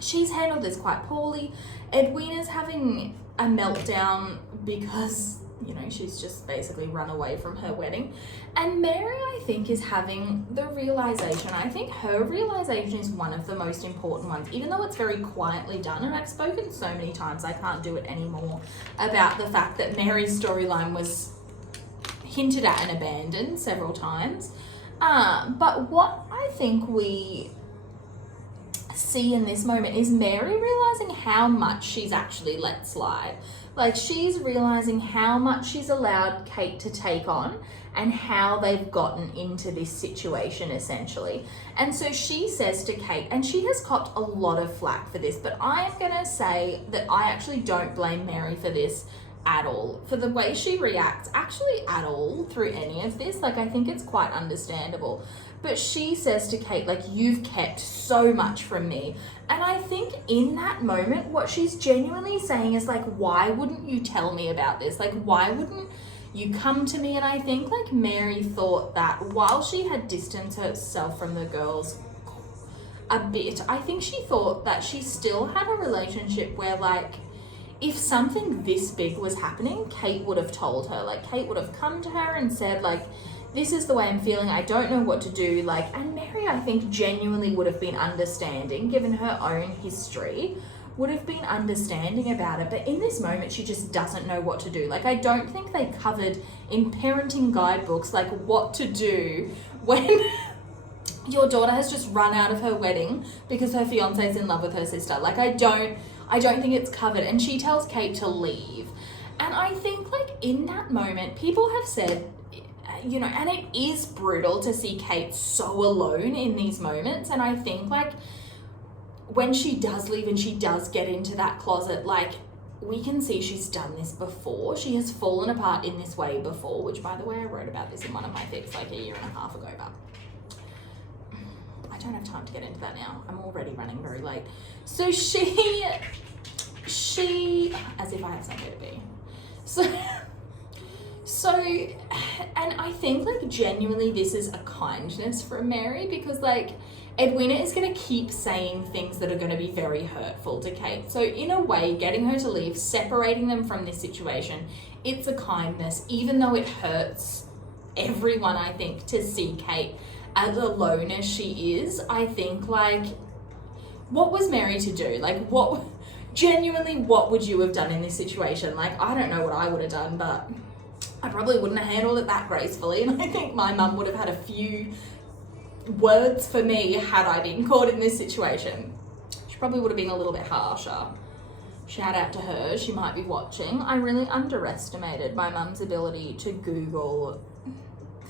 she's handled this quite poorly. Edwina's having a meltdown because, you know, she's just basically run away from her wedding. And Mary, I think, is having the realization. I think her realization is one of the most important ones, even though it's very quietly done. And I've spoken so many times, I can't do it anymore, about the fact that Mary's storyline was hinted at and abandoned several times. But what I think we see in this moment is Mary realizing how much she's actually let slide. Like, she's realizing how much she's allowed Kate to take on and how they've gotten into this situation, essentially. And so she says to Kate, and she has copped a lot of flack for this, but I am going to say that I actually don't blame Mary for this at all, for the way she reacts, actually at all, through any of this. Like, I think it's quite understandable. But she says to Kate, like, you've kept so much from me. And I think in that moment, what she's genuinely saying is, like, why wouldn't you tell me about this? Like, why wouldn't you come to me? And I think, like, Mary thought that while she had distanced herself from the girls a bit, I think she thought that she still had a relationship where, like, if something this big was happening, Kate would have told her. Like, Kate would have come to her and said, like, this is the way I'm feeling, I don't know what to do. Like, and Mary, I think, genuinely would have been understanding, given her own history would have been understanding about it. But in this moment, she just doesn't know what to do. Like, I don't think they covered in parenting guidebooks, like, what to do when your daughter has just run out of her wedding because her fiance's in love with her sister. Like, I don't think it's covered. And she tells Kate to leave. And I think, like, in that moment, people have said, you know, and it is brutal to see Kate so alone in these moments. And I think, like, when she does leave and she does get into that closet, like, we can see she's done this before. She has fallen apart in this way before, which, by the way, I wrote about this in one of my fics like a year and a half ago, but I don't have time to get into that now. I'm already running very late. So she, as if I have somewhere to be. So, and I think, like, genuinely this is a kindness from Mary, because, like, Edwina is going to keep saying things that are going to be very hurtful to Kate. So in a way, getting her to leave, separating them from this situation, it's a kindness, even though it hurts everyone, I think, to see Kate as alone as she is. I think, like, what was Mary to do? Like, what would you have done in this situation? Like, I don't know what I would have done, but I probably wouldn't have handled it that gracefully. And I think my mum would have had a few words for me had I been caught in this situation. She probably would have been a little bit harsher. Shout out to her, she might be watching. I really underestimated my mum's ability to Google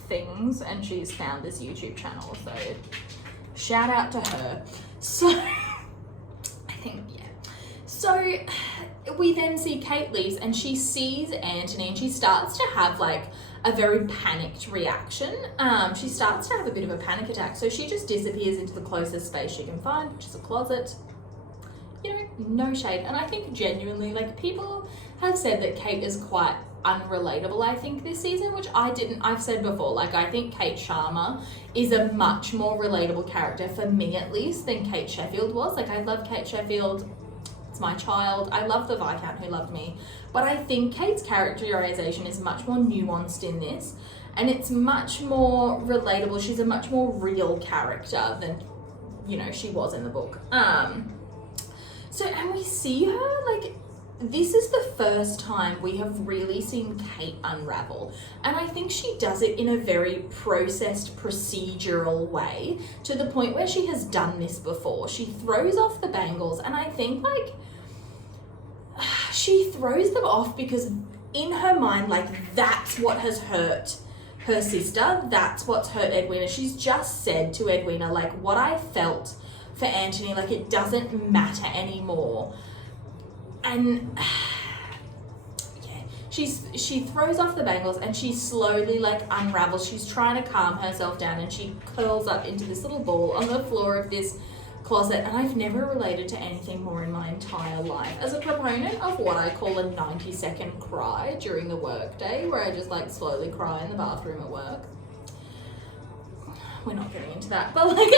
things, and she's found this YouTube channel, so shout out to her. So I think, yeah. So we then see Kate leaves and she sees Anthony, and she starts to have, like, a very panicked reaction. She starts to have a bit of a panic attack. So she just disappears into the closest space she can find, which is a closet. You know, no shade. And I think genuinely, like, people have said that Kate is quite unrelatable, I think, this season, which I've said before, like, I think Kate Sharma is a much more relatable character, for me at least, than Kate Sheffield was. Like, I love Kate Sheffield. It's my child. I love the Viscount Who Loved Me. But I think Kate's characterization is much more nuanced in this, and it's much more relatable. She's a much more real character than, you know, she was in the book. So, and we see her, like, this is the first time we have really seen Kate unravel. And I think she does it in a very processed, procedural way, to the point where she has done this before. She throws off the bangles, and I think, like, she throws them off because in her mind, like, that's what has hurt her sister. That's what's hurt Edwina. She's just said to Edwina, like, what I felt for Anthony, like, it doesn't matter anymore. And yeah, she throws off the bangles and she slowly, like, unravels. She's trying to calm herself down, and she curls up into this little ball on the floor of this closet. And I've never related to anything more in my entire life. As a proponent of what I call a 90-second cry during the workday, where I just, like, slowly cry in the bathroom at work. We're not getting into that, but, like,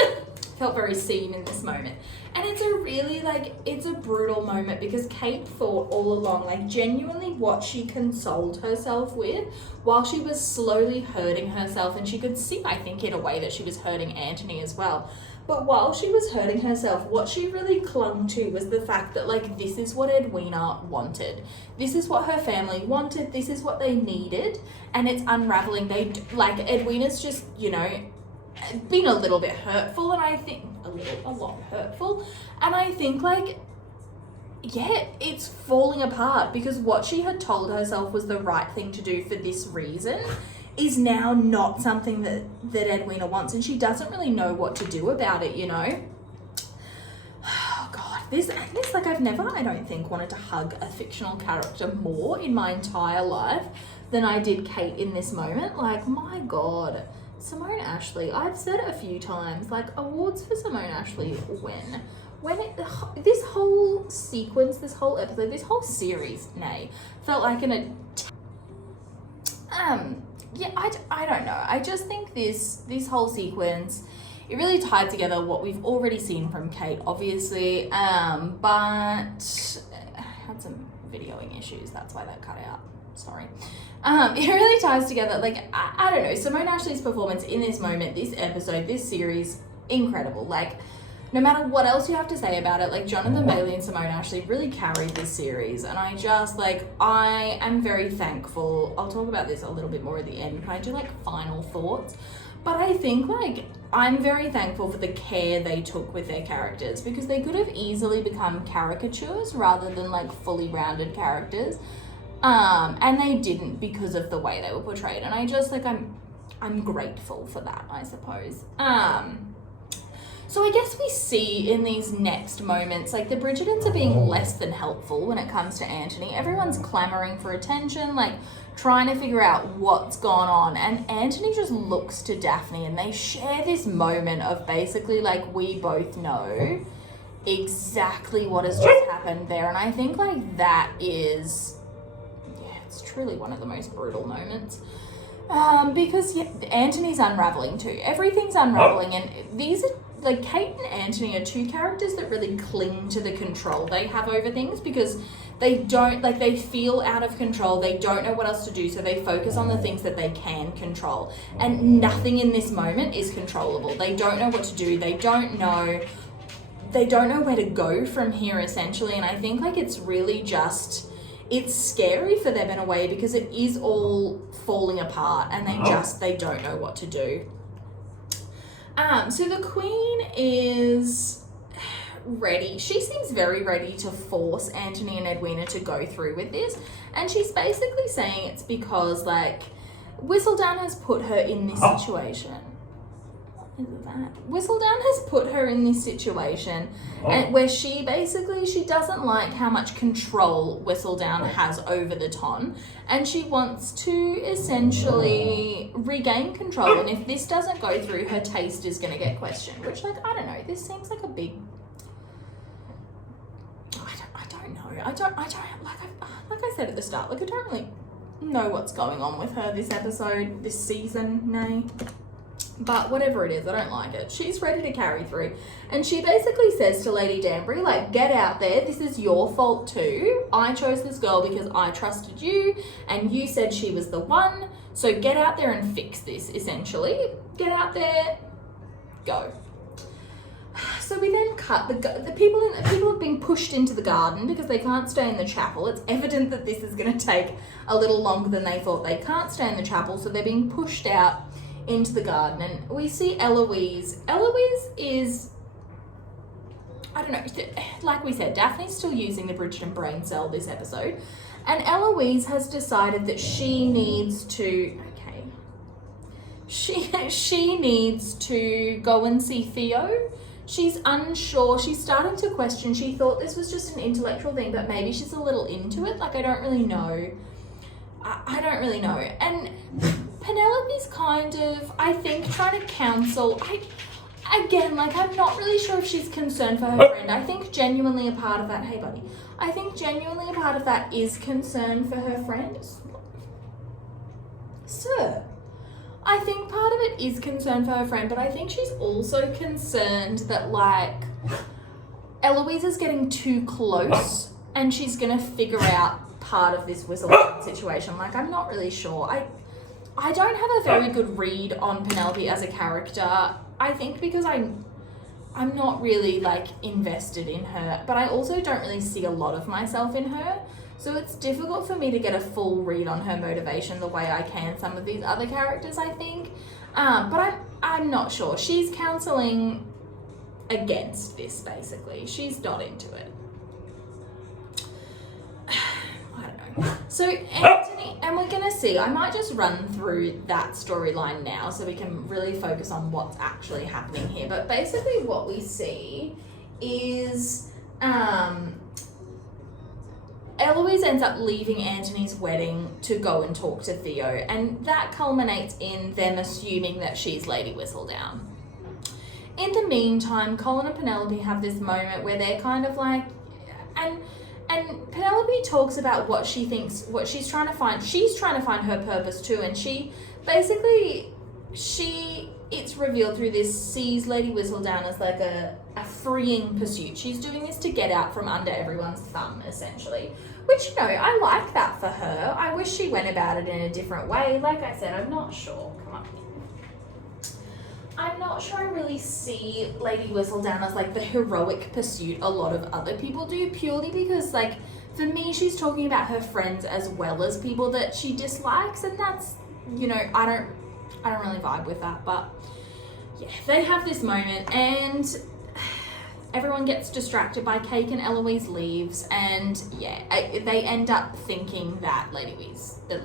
felt very seen in this moment. And it's a really, like, it's a brutal moment, because Kate thought all along, like, genuinely what she consoled herself with while she was slowly hurting herself, and she could see, I think, in a way that she was hurting Anthony as well. But while she was hurting herself, what she really clung to was the fact that, like, this is what Edwina wanted. This is what her family wanted. This is what they needed. And it's unraveling. Like, Edwina's just, you know, been a little bit hurtful, and I think a lot hurtful, and I think, like, yeah, it's falling apart, because what she had told herself was the right thing to do for this reason is now not something that Edwina wants, and she doesn't really know what to do about it, you know. Oh God, this, like, I've never, I don't think, wanted to hug a fictional character more in my entire life than I did Kate in this moment. Like, my God. Simone Ashley, I've said it a few times, like, awards for Simone Ashley this whole sequence, this whole episode, this whole series, felt like yeah, I don't know. I just think this whole sequence, it really tied together what we've already seen from Kate, obviously, but I had some videoing issues, that's why that cut out. Sorry. It really ties together, like, I don't know, Simone Ashley's performance in this moment, this episode, this series, incredible. Like, no matter what else you have to say about it, like Jonathan Bailey and Simone Ashley really carried this series, and I am very thankful. I'll talk about this a little bit more at the end when I do like final thoughts, but I think like I'm very thankful for the care they took with their characters, because they could have easily become caricatures rather than like fully rounded characters, and they didn't because of the way they were portrayed, and I just like I'm grateful for that, I suppose. So I guess we see in these next moments, like the Bridgertons are being less than helpful when it comes to Anthony. Everyone's clamoring for attention, like trying to figure out what's gone on. And Anthony just looks to Daphne and they share this moment of basically like, we both know exactly what has just happened there. And I think like that is, it's truly one of the most brutal moments. Because Anthony's unraveling too. Everything's unraveling, and these are like Kate and Anthony are two characters that really cling to the control they have over things, because they don't, like, they feel out of control. They don't know what else to do, so they focus on the things that they can control. And nothing in this moment is controllable. They don't know what to do. They don't know where to go from here, essentially. And I think like it's really just, it's scary for them in a way, because it is all falling apart and they don't know what to do. So the Queen is ready. She seems very ready to force Anthony and Edwina to go through with this. And she's basically saying it's because like Whistledown has put her in this situation. Whistledown has put her in this situation and where she doesn't like how much control Whistledown has over the Ton, and she wants to essentially regain control, and if this doesn't go through, her taste is going to get questioned, which like, I don't know, this seems like a big, I don't know, like I said at the start, like I don't really know what's going on with her this episode, this season, nay. But whatever it is, I don't like it. She's ready to carry through. And she basically says to Lady Danbury, like, get out there. This is your fault too. I chose this girl because I trusted you and you said she was the one. So get out there and fix this, essentially. Get out there, go. So we then cut the people have been pushed into the garden because they can't stay in the chapel. It's evident that this is going to take a little longer than they thought. They can't stay in the chapel, so they're being pushed out into the garden, and we see Eloise. Eloise is, I don't know, like we said, Daphne's still using the Bridgerton brain cell this episode, and Eloise has decided that she needs to, she needs to go and see Theo. She's unsure, she's starting to question. She thought this was just an intellectual thing, but maybe she's a little into it. Like, I don't really know. I don't really know. And Penelope's kind of, I think, trying to counsel. I'm not really sure if she's concerned for her friend. I think genuinely a part of that, hey buddy, I think genuinely a part of that is concern for her friend. Sir, I think part of it is concern for her friend, but I think she's also concerned that like Eloise is getting too close and she's going to figure out part of this Whistledown situation. Like, I'm not really sure. I don't have a very good read on Penelope as a character. I think because I'm not really like invested in her, but I also don't really see a lot of myself in her. So it's difficult for me to get a full read on her motivation the way I can some of these other characters, I think. But I'm not sure. She's counselling against this, basically. She's not into it. So Anthony, and we're going to see, I might just run through that storyline now so we can really focus on what's actually happening here. But basically what we see is Eloise ends up leaving Anthony's wedding to go and talk to Theo, and that culminates in them assuming that she's Lady Whistledown. In the meantime, Colin and Penelope have this moment where they're kind of like, and Penelope talks about what she thinks, what she's trying to find. She's trying to find her purpose too, and she basically, it's revealed through this, sees Lady Whistledown as like a freeing pursuit. She's doing this to get out from under everyone's thumb, essentially. Which, you know, I like that for her. I wish she went about it in a different way. Like I said, I'm not sure. Come I'm not sure I really see Lady Whistledown as like the heroic pursuit a lot of other people do, purely because like for me she's talking about her friends as well as people that she dislikes, and that's, you know, I don't really vibe with that. But yeah, they have this moment and everyone gets distracted by Cake and Eloise leaves, and yeah, they end up thinking that Eloise is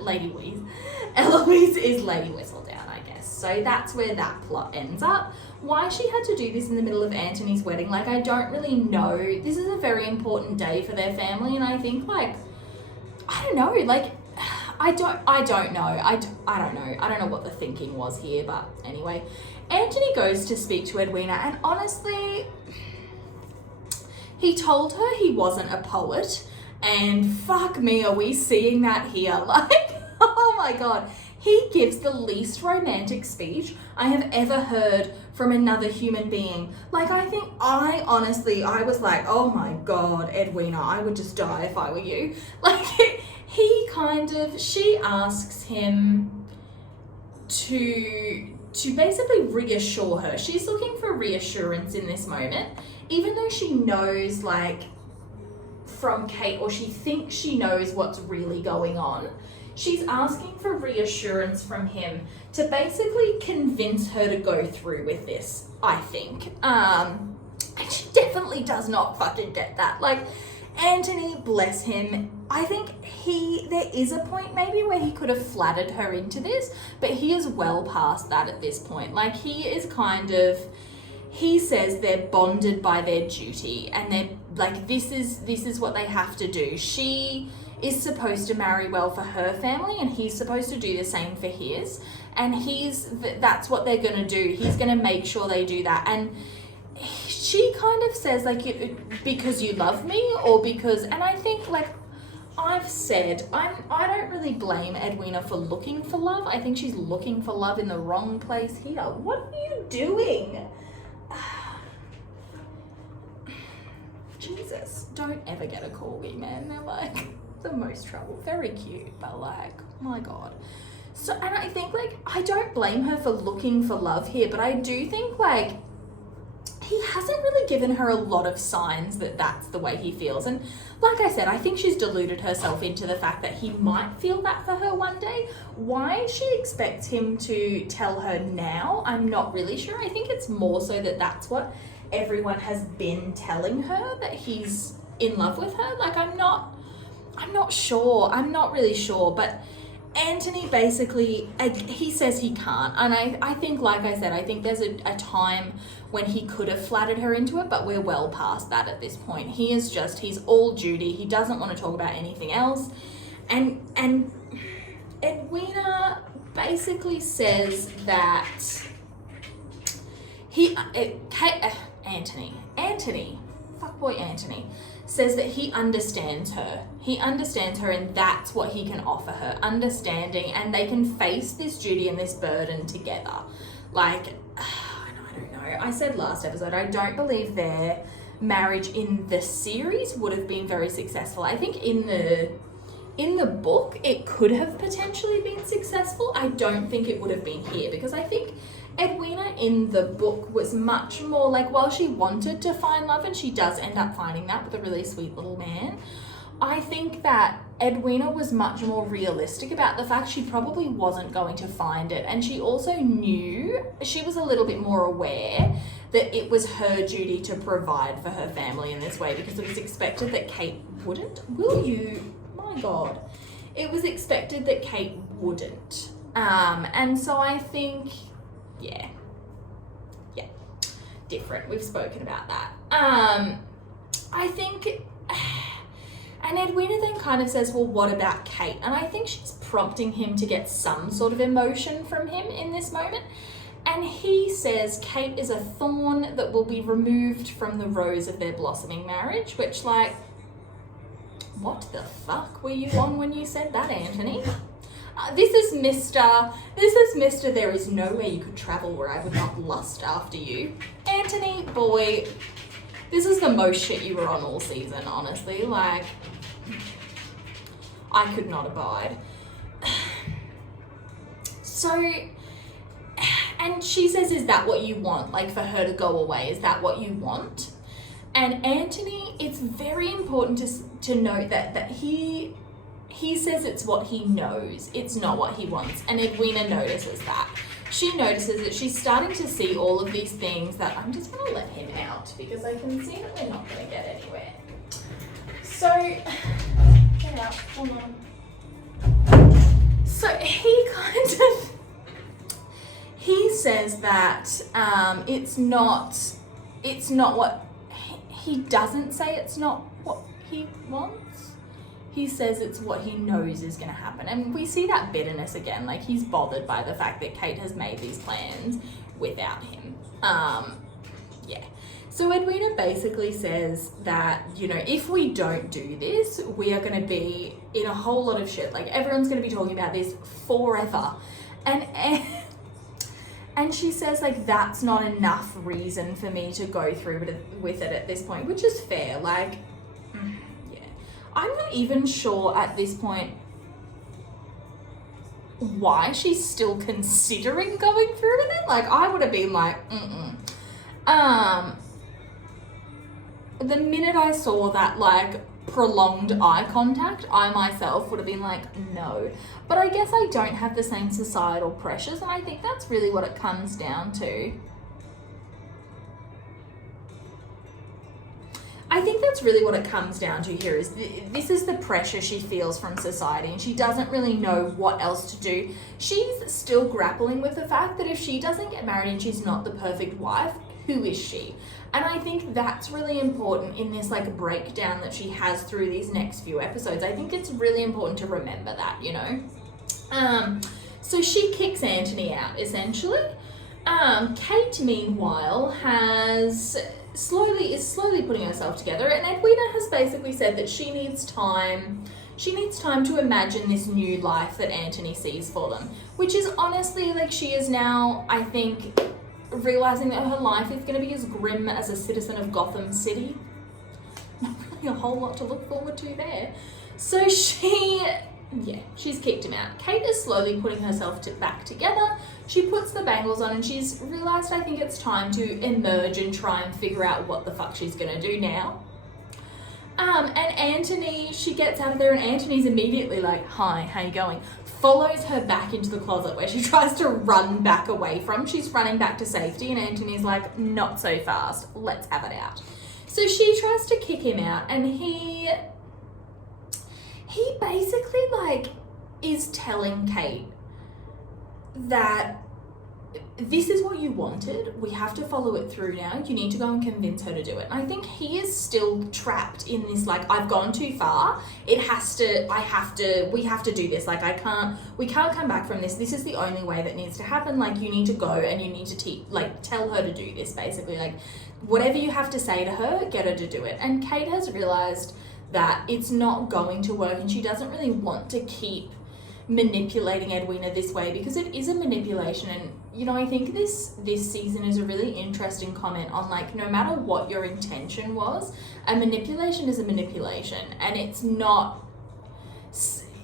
Lady Whistledown, I guess. So that's where that plot ends up. Why she had to do this in the middle of Antony's wedding, like, I don't really know. This is a very important day for their family, and I think, like, I don't know, like, I don't know. I don't know. I don't know what the thinking was here, but anyway. Antony goes to speak to Edwina, and honestly, he told her he wasn't a poet, and fuck me, are we seeing that here? Like, oh my God. He gives the least romantic speech I have ever heard from another human being. Like, I was like, oh my God, Edwina, I would just die if I were you. Like, she asks him to basically reassure her. She's looking for reassurance in this moment, even though she knows, like, from Kate, or she thinks she knows what's really going on. She's asking for reassurance from him to basically convince her to go through with this, I think. And she definitely does not fucking get that. Like, Antony, bless him, I think there is a point maybe where he could have flattered her into this, but he is well past that at this point. Like, he says they're bonded by their duty, and they're like, this is what they have to do. She is supposed to marry well for her family, and he's supposed to do the same for his, and that's what they're going to do. He's going to make sure they do that. And she kind of says, like, because you love me, or because, and I think, like I've said, I don't really blame Edwina for looking for love. I think she's looking for love in the wrong place here. What are you doing? Jesus, don't ever get a corgi, man. They're like the most trouble. Very cute, but like, my God. So, and I think, like, I don't blame her for looking for love here, but I do think, like, he hasn't really given her a lot of signs that that's the way he feels. And like I said, I think she's deluded herself into the fact that he might feel that for her one day. Why she expects him to tell her now, I'm not really sure. I think it's more so that that's what everyone has been telling her, that he's in love with her. Like, I'm not sure. I'm not really sure. But Antony basically, he says he can't. And I think, like I said, I think there's a time when he could have flattered her into it, but we're well past that at this point. He's all duty. He doesn't want to talk about anything else. And Edwina basically says that Antony says that he understands her. He understands her, and that's what he can offer her, understanding, and they can face this duty and this burden together. Like, I don't know. I said last episode, I don't believe their marriage in the series would have been very successful. I think in the book, it could have potentially been successful. I don't think it would have been here, because I think Edwina in the book was much more like, while she wanted to find love, and she does end up finding that with a really sweet little man, I think that Edwina was much more realistic about the fact she probably wasn't going to find it. And she also knew, she was a little bit more aware that it was her duty to provide for her family in this way, because it was expected that Kate wouldn't. Will you? My God. It was expected that Kate wouldn't. And so I think, yeah, different. We've spoken about that. I think, and Edwina then kind of says, well, what about Kate? And I think she's prompting him to get some sort of emotion from him in this moment. And he says Kate is a thorn that will be removed from the rose of their blossoming marriage, which, like, what the fuck were you on when you said that, Antony? This is Mr. There is no way you could travel where I would not lust after you. Antony, boy, this is the most shit you were on all season, honestly. Like, I could not abide. So, And she says, is that what you want? Like, for her to go away, is that what you want? And Anthony, it's very important to note that he says it's what he knows, it's not what he wants. And Edwina notices that. She notices that she's starting to see all of these things that I'm just going to let him out because I can see that we're not going to get anywhere. So, get out, hold on. So he says that it's not what, he doesn't say it's not what he wants. He says it's what he knows is going to happen. And we see that bitterness again. Like, he's bothered by the fact that Kate has made these plans without him. Yeah. So Edwina basically says that, you know, if we don't do this, we are going to be in a whole lot of shit. Like, everyone's going to be talking about this forever. And she says, like, that's not enough reason for me to go through with it at this point, which is fair. Like, yeah. I'm not even sure at this point why she's still considering going through with it. Like, I would have been like, the minute I saw that, like, prolonged eye contact, I myself would have been like, no. But I guess I don't have the same societal pressures, and I think that's really what it comes down to. I think that's really what it comes down to here, is this is the pressure she feels from society, and she doesn't really know what else to do. She's still grappling with the fact that if she doesn't get married and she's not the perfect wife, who is she? And I think that's really important in this, like, breakdown that she has through these next few episodes. I think it's really important to remember that, you know? So she kicks Anthony out, essentially. Kate, meanwhile, is slowly putting herself together, and Edwina has basically said that she needs time to imagine this new life that Anthony sees for them, which is honestly, like, she is now, I think, realizing that her life is going to be as grim as a citizen of Gotham City. Not really a whole lot to look forward to there. So she's kicked him out. Kate is slowly putting herself back together. She puts the bangles on and she's realized, I think it's time to emerge and try and figure out what the fuck she's going to do now. And Anthony, she gets out of there and Anthony's immediately like, hi, how you going? Follows her back into the closet where she tries to run back away from. She's running back to safety and Anthony's like, not so fast, let's have it out. So she tries to kick him out and he basically, like, is telling Kate that this is what you wanted, we have to follow it through now, you need to go and convince her to do it. And I think he is still trapped in this, like, I've gone too far, we have to do this, like, we can't come back from this is the only way that needs to happen, like, you need to go and you need to tell her to do this, basically, like, whatever you have to say to her, get her to do it. And Kate has realized that it's not going to work and she doesn't really want to keep manipulating Edwina this way because it is a manipulation. And, you know, I think this season is a really interesting comment on, like, no matter what your intention was, a manipulation is a manipulation, and it's not,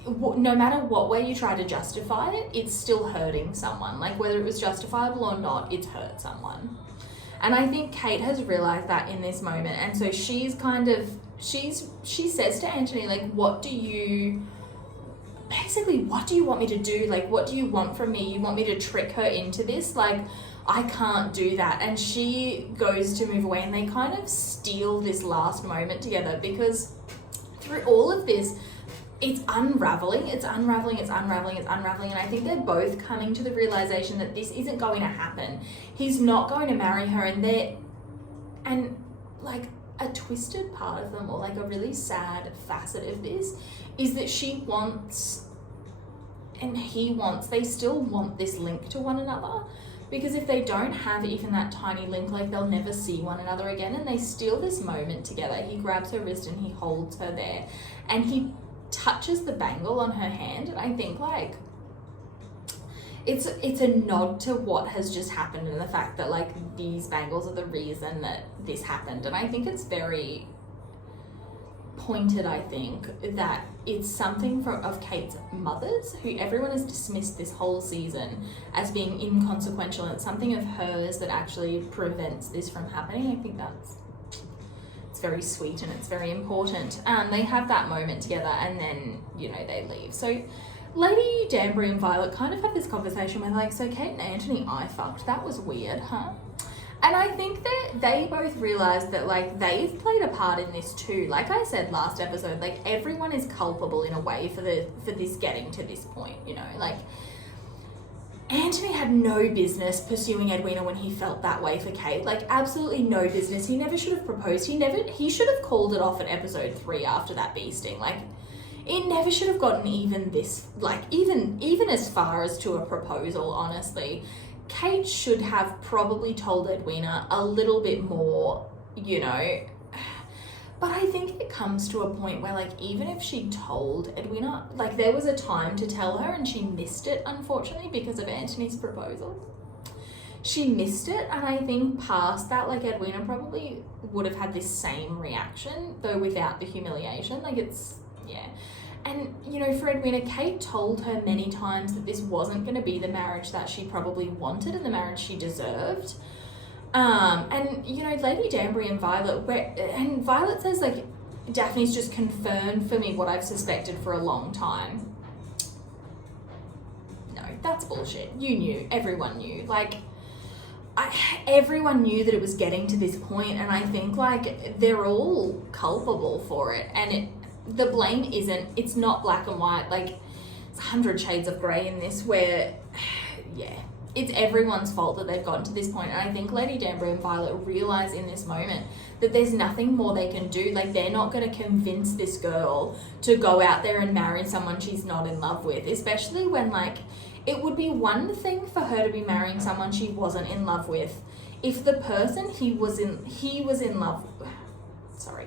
no matter what way you try to justify it, it's still hurting someone. Like, whether it was justifiable or not, it's hurt someone. And I think Kate has realized that in this moment, and so she's kind of, she says to Anthony, like, what do you want me to do? Like, what do you want from me? You want me to trick her into this? Like, I can't do that. And she goes to move away and they kind of steal this last moment together because through all of this, it's unraveling. And I think they're both coming to the realization that this isn't going to happen. He's not going to marry her, and like, a twisted part of them, or like a really sad facet of this, is that she wants and he wants, they still want this link to one another, because if they don't have even that tiny link, like, they'll never see one another again. And they steal this moment together. He grabs her wrist and he holds her there and he touches the bangle on her hand, and I think, like, it's a nod to what has just happened and the fact that, like, these bangles are the reason that this happened. And I think it's very pointed, I think, that it's something of Kate's mother's, who everyone has dismissed this whole season as being inconsequential, and it's something of hers that actually prevents this from happening. I think it's very sweet and it's very important. They have that moment together and then, you know, they leave. So Lady Danbury and Violet kind of have this conversation where like, so Kate and Anthony, I fucked. That was weird, huh? And I think that they both realised that, like, they've played a part in this too. Like I said last episode, like, everyone is culpable in a way for this getting to this point, you know? Like, Anthony had no business pursuing Edwina when he felt that way for Kate. Like, absolutely no business. He never should have proposed. He should have called it off at episode 3 after that bee sting. Like, it never should have gotten even this, like, even as far as to a proposal, honestly. Kate should have probably told Edwina a little bit more, you know, but I think it comes to a point where, like, even if she told Edwina, like, there was a time to tell her and she missed it, unfortunately, because of Anthony's proposal. She missed it, and I think past that, like, Edwina probably would have had this same reaction, though without the humiliation. Like, it's, yeah. And, you know, for Edwina, Kate told her many times that this wasn't going to be the marriage that she probably wanted and the marriage she deserved. And, you know, Lady Danbury and Violet, and Violet says, like, Daphne's just confirmed for me what I've suspected for a long time. No, that's bullshit. You knew. Everyone knew. Like, everyone knew that it was getting to this point, and I think, like, they're all culpable for it. And the blame it's not black and white. Like, it's 100 shades of grey in this, where, yeah, it's everyone's fault that they've gotten to this point. And I think Lady Danbury and Violet realise in this moment that there's nothing more they can do. Like, they're not going to convince this girl to go out there and marry someone she's not in love with, especially when, like, it would be one thing for her to be marrying someone she wasn't in love with if the person he was in love, sorry,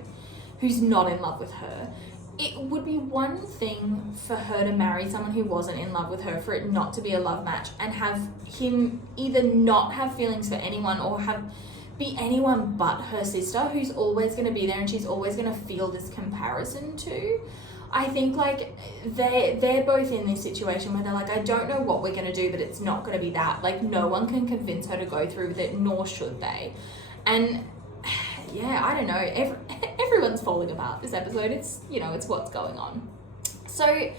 who's not in love with her. It would be one thing for her to marry someone who wasn't in love with her, for it not to be a love match, and have him either not have feelings for anyone or be anyone but her sister, who's always going to be there and she's always going to feel this comparison to. I think, like, they're both in this situation where they're like, I don't know what we're going to do, but it's not going to be that. Like, no one can convince her to go through with it, nor should they. And yeah, I don't know. Everyone's falling apart this episode. It's, you know, it's what's going on. So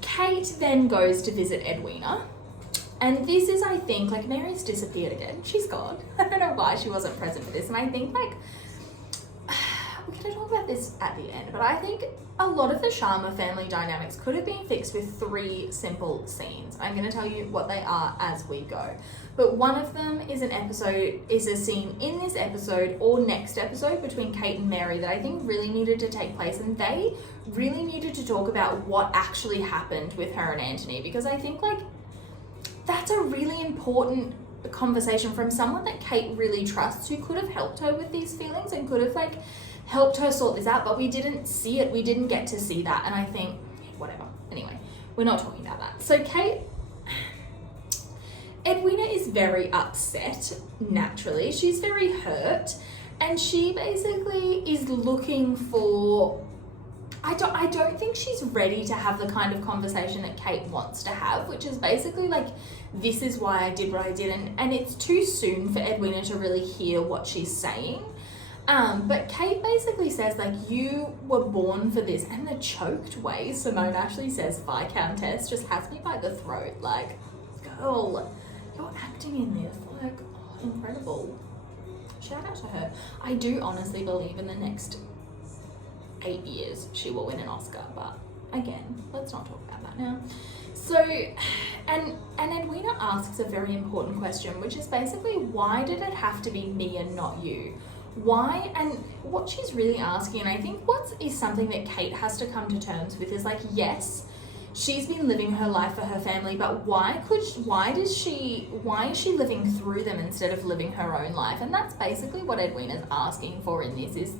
Kate then goes to visit Edwina. And this is, I think, like, Mary's disappeared again. She's gone. I don't know why she wasn't present for this. And I think, like, we're going to talk about this at the end, but I think a lot of the Sharma family dynamics could have been fixed with 3 simple scenes. I'm going to tell you what they are as we go. But one of them is a scene in this episode or next episode between Kate and Mary that I think really needed to take place, and they really needed to talk about what actually happened with her and Anthony, because I think, like, that's a really important conversation from someone that Kate really trusts, who could have helped her with these feelings and could have, like, helped her sort this out, but we didn't see it. We didn't get to see that, and I think, whatever. Anyway, we're not talking about that. So Edwina is very upset, naturally. She's very hurt, and she basically is looking for, I don't think she's ready to have the kind of conversation that Kate wants to have, which is basically like, this is why I did what I did, and it's too soon for Edwina to really hear what she's saying. But Kate basically says, like, you were born for this, and the choked way Simone actually says Viscountess just has me by the throat. Like, girl, you're acting in this, like, oh, incredible. Shout out to her. I do honestly believe in the next 8 years she will win an Oscar, but again, let's not talk about that now. So, and Edwina asks a very important question, which is basically, why did it have to be me and not you? Why? And what she's really asking, and I think what is something that Kate has to come to terms with, is like, yes, she's been living her life for her family, but why is she living through them instead of living her own life? And that's basically what Edwina's asking for in this, is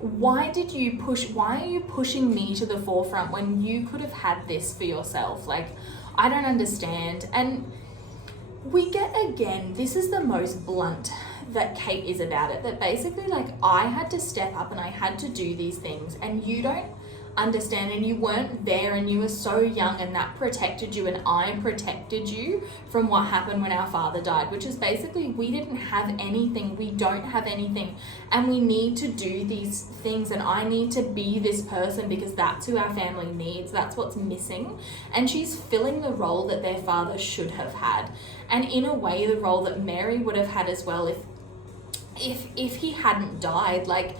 why are you pushing me to the forefront when you could have had this for yourself? Like, I don't understand. And we get again, this is the most blunt that Kate is about it, that basically like I had to step up and I had to do these things and you don't understand and you weren't there and you were so young and that protected you and I protected you from what happened when our father died, which is basically we didn't have anything, we don't have anything, and we need to do these things and I need to be this person because that's who our family needs, that's what's missing. And she's filling the role that their father should have had, and in a way the role that Mary would have had as well if he hadn't died. Like,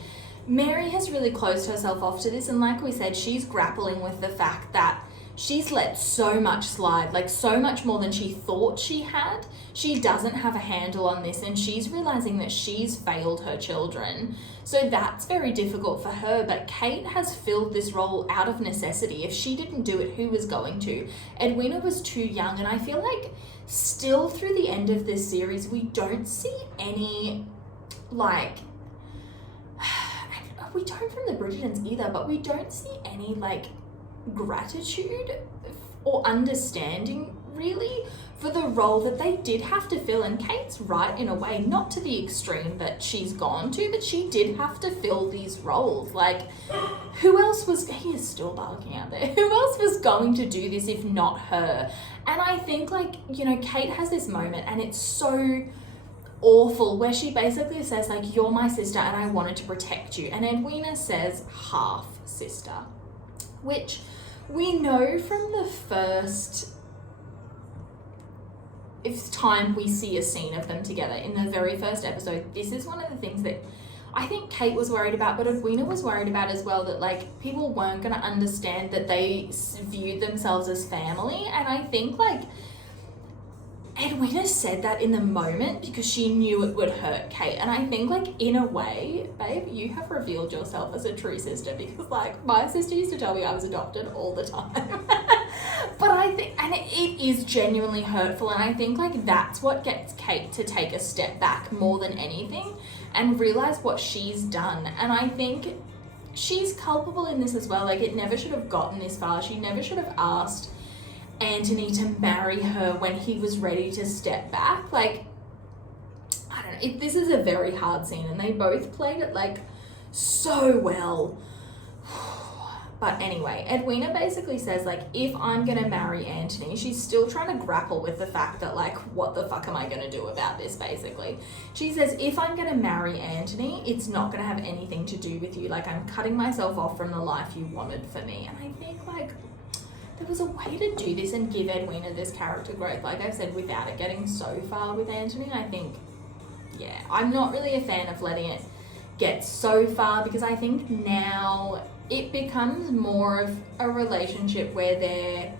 Mary has really closed herself off to this, and like we said, she's grappling with the fact that she's let so much slide, like so much more than she thought she had. She doesn't have a handle on this, and she's realizing that she's failed her children. So that's very difficult for her, but Kate has filled this role out of necessity. If she didn't do it, who was going to? Edwina was too young, and I feel like still through the end of this series, we don't see any, like, we don't from the Bridgertons either, but we don't see any like gratitude or understanding really for the role that they did have to fill. And Kate's right in a way, not to the extreme that she's gone to, but she did have to fill these roles. Like, who else was, he is still barking out there, who else was going to do this if not her? And I think, like, you know, Kate has this moment and it's so awful where she basically says like, you're my sister and I wanted to protect you, and Edwina says half sister, which we know from the first time we see a scene of them together in the very first episode. This is one of the things that I think Kate was worried about, but Edwina was worried about as well, that like people weren't going to understand that they viewed themselves as family. And I think like Edwina said that in the moment because she knew it would hurt Kate. And I think like in a way, babe, you have revealed yourself as a true sister, because like my sister used to tell me I was adopted all the time. But I think, and it is genuinely hurtful. And I think like that's what gets Kate to take a step back more than anything and realize what she's done. And I think she's culpable in this as well. Like, it never should have gotten this far. She never should have asked Anthony to marry her when he was ready to step back. Like, I don't know, this is a very hard scene and they both played it like so well. But anyway, Edwina basically says like, if I'm gonna marry Anthony, she's still trying to grapple with the fact that like, what the fuck am I gonna do about this basically? She says, if I'm gonna marry Anthony, it's not gonna have anything to do with you. Like, I'm cutting myself off from the life you wanted for me. And I think like, there was a way to do this and give Edwina this character growth, like I said, without it getting so far with Anthony. I think, yeah, I'm not really a fan of letting it get so far, because I think now it becomes more of a relationship where they're,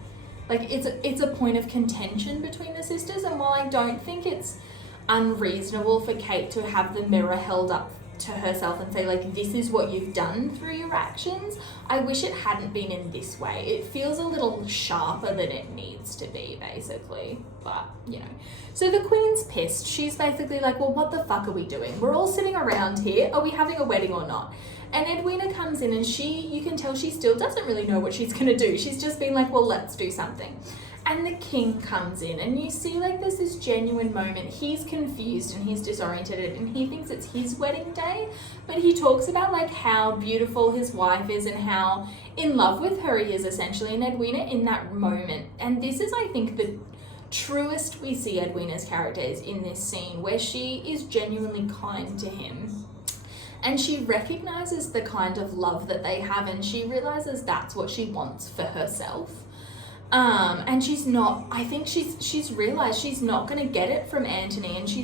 like, it's a point of contention between the sisters. And while I don't think it's unreasonable for Kate to have the mirror held up to herself and say like, this is what you've done through your actions, I wish it hadn't been in this way. It feels a little sharper than it needs to be basically, but you know. So the Queen's pissed. She's basically like, well, what the fuck are we doing? We're all sitting around here, are we having a wedding or not? And Edwina comes in and you can tell she still doesn't really know what she's gonna do. She's just been like, well, let's do something. And the king comes in and you see like there's this genuine moment. He's confused and he's disoriented and he thinks it's his wedding day, but he talks about like how beautiful his wife is and how in love with her he is essentially. And Edwina in that moment, and this is I think the truest we see Edwina's character is in this scene, where she is genuinely kind to him. And she recognizes the kind of love that they have, and she realizes that's what she wants for herself. And she's not, I think she's realized she's not going to get it from Anthony, and she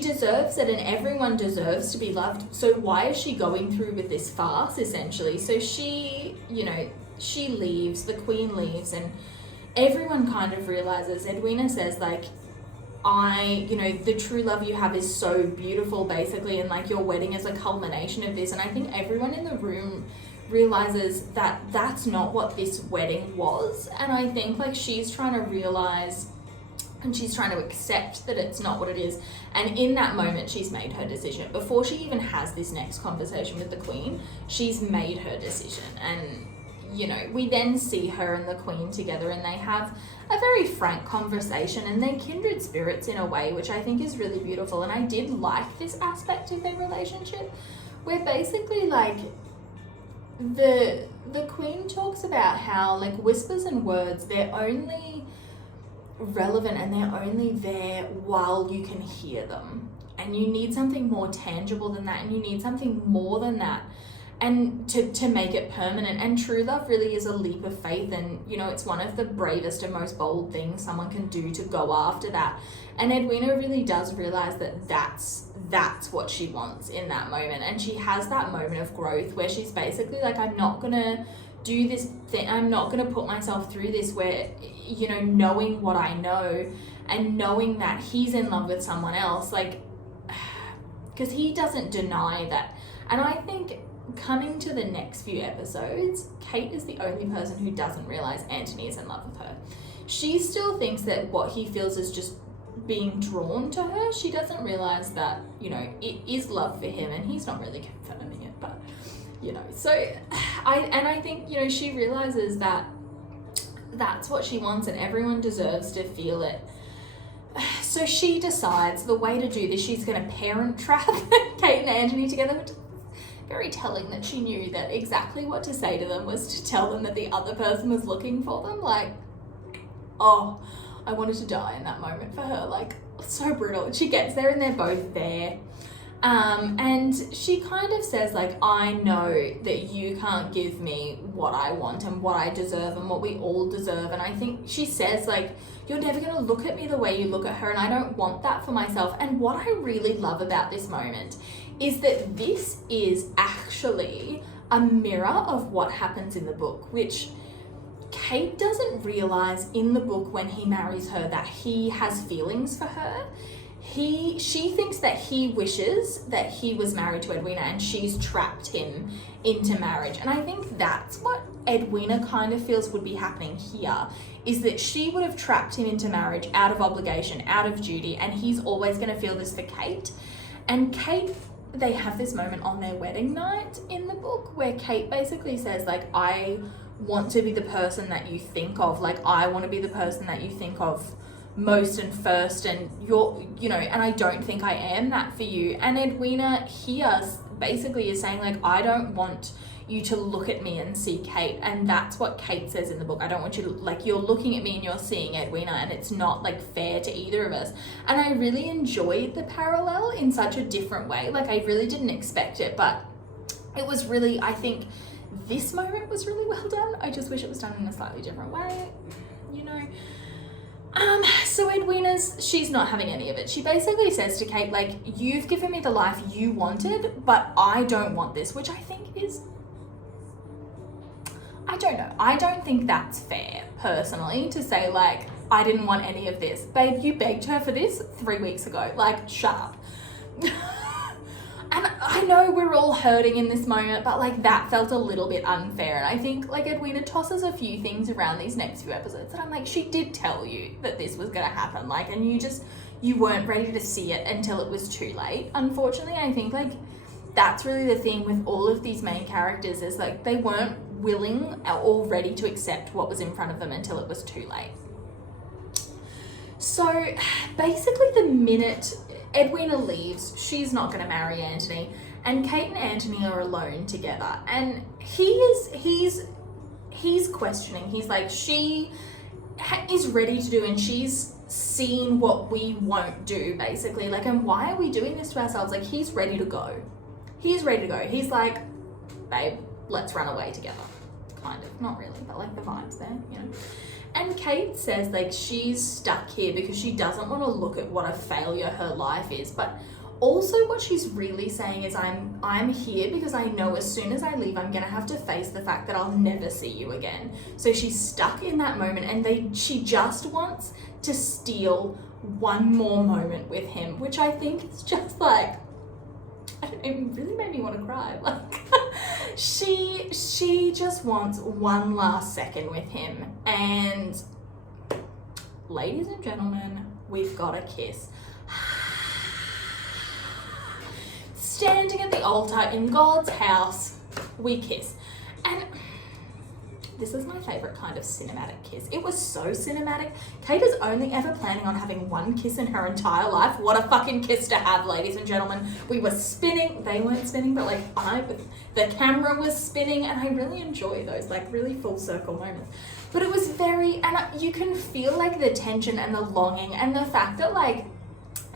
deserves it, and everyone deserves to be loved. So why is she going through with this farce essentially? So she leaves, the Queen leaves, and everyone kind of realizes. Edwina says like, the true love you have is so beautiful basically, and like your wedding is a culmination of this. And I think everyone in the room realizes that that's not what this wedding was. And I think like she's trying to realize and she's trying to accept that it's not what it is. And in that moment, she's made her decision. Before she even has this next conversation with the Queen, she's made her decision. And we then see her and the Queen together, and they have a very frank conversation, and they're kindred spirits in a way, which I think is really beautiful. And I did like this aspect of their relationship, where basically, like, the Queen talks about how, like, whispers and words, they're only relevant and they're only there while you can hear them. And you need something more tangible than that, and you need something more than that, and to make it permanent. And true love really is a leap of faith, and it's one of the bravest and most bold things someone can do, to go after that. And Edwina really does realize that that's what she wants in that moment. And she has that moment of growth where she's basically like, I'm not gonna do this thing, I'm not gonna put myself through this, where knowing what I know and knowing that he's in love with someone else, like, because he doesn't deny that. And I think coming to the next few episodes, Kate is the only person who doesn't realize Anthony is in love with her. She still thinks that what he feels is just being drawn to her. She doesn't realize that, it is love for him, and he's not really confirming it, but, so I think, she realizes that that's what she wants, and everyone deserves to feel it. So she decides the way to do this, she's going to parent trap Kate and Anthony together, which is very telling that she knew that exactly what to say to them was to tell them that the other person was looking for them. Like, oh, I wanted to die in that moment for her. Like, so brutal. And she gets there and they're both there. And she kind of says, like, I know that you can't give me what I want and what I deserve and what we all deserve. And I think she says, like, you're never going to look at me the way you look at her, and I don't want that for myself. And what I really love about this moment is that this is actually a mirror of what happens in the book, which Kate doesn't realize in the book when he marries her that he has feelings for her. She thinks that he wishes that he was married to Edwina, and she's trapped him into marriage. And I think that's what Edwina kind of feels would be happening here, is that she would have trapped him into marriage out of obligation, out of duty, and he's always going to feel this for Kate. And Kate, they have this moment on their wedding night in the book where Kate basically says, like, I want to be the person that you think of, like, I want to be the person that you think of most and first, and and I don't think I am that for you. And Edwina here basically is saying, like, I don't want you to look at me and see Kate. And that's what Kate says in the book. I don't want you to, like, you're looking at me and you're seeing Edwina, and it's not, like, fair to either of us. And I really enjoyed the parallel in such a different way. Like, I really didn't expect it, but it was really, I think this moment was really well done. I just wish it was done in a slightly different way, So she's not having any of it. She basically says to Kate, like, you've given me the life you wanted, but I don't want this, which I think is, I don't know. I don't think that's fair, personally, to say, like, I didn't want any of this. Babe, you begged her for this 3 weeks ago. Like, shut up. And I know we're all hurting in this moment, but, like, that felt a little bit unfair. And I think, like, Edwina tosses a few things around these next few episodes that I'm like, she did tell you that this was going to happen. Like, and you weren't ready to see it until it was too late. Unfortunately, I think, like, that's really the thing with all of these main characters, is, like, they weren't willing or ready to accept what was in front of them until it was too late. So basically, the minute Edwina leaves, she's not going to marry Anthony, and Kate and Anthony are alone together. And he's questioning. He's like, she is ready to do, and she's seen what we won't do, basically. Like, and why are we doing this to ourselves? Like, he's ready to go. He's ready to go. He's like, babe, let's run away together. Kind of, not really, but, like, the vibe's there, And Kate says, like, she's stuck here because she doesn't want to look at what a failure her life is. But also what she's really saying is, I'm here because I know as soon as I leave, I'm going to have to face the fact that I'll never see you again. So she's stuck in that moment, and she just wants to steal one more moment with him, which I think is just, like, it really made me want to cry. Like, she just wants one last second with him. And ladies and gentlemen, we've got a kiss. Standing at the altar in God's house, we kiss. And this is my favorite kind of cinematic kiss. It was so cinematic. Kate is only ever planning on having one kiss in her entire life. What a fucking kiss to have, ladies and gentlemen. We were spinning. They weren't spinning, but like the camera was spinning, and I really enjoy those like really full circle moments. But it was very, and you can feel like the tension and the longing and the fact that like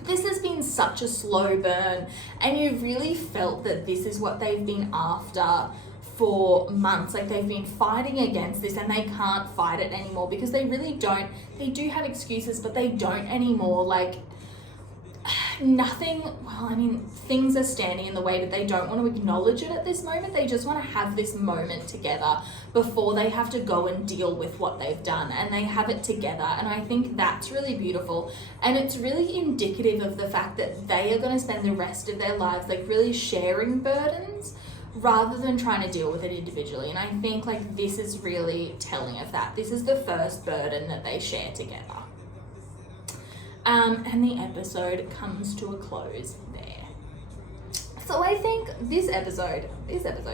this has been such a slow burn, and you really felt that this is what they've been after for months. Like they've been fighting against this, and they can't fight it anymore because they really don't. They do have excuses, but they don't anymore. Like nothing, well, I mean, things are standing in the way that they don't want to acknowledge it at this moment. They just want to have this moment together before they have to go and deal with what they've done, and they have it together. And I think that's really beautiful, and it's really indicative of the fact that they are going to spend the rest of their lives like really sharing burdens rather than trying to deal with it individually. And I think like this is really telling of that. This is the first burden that they share together. And the episode comes to a close there. So I think this episode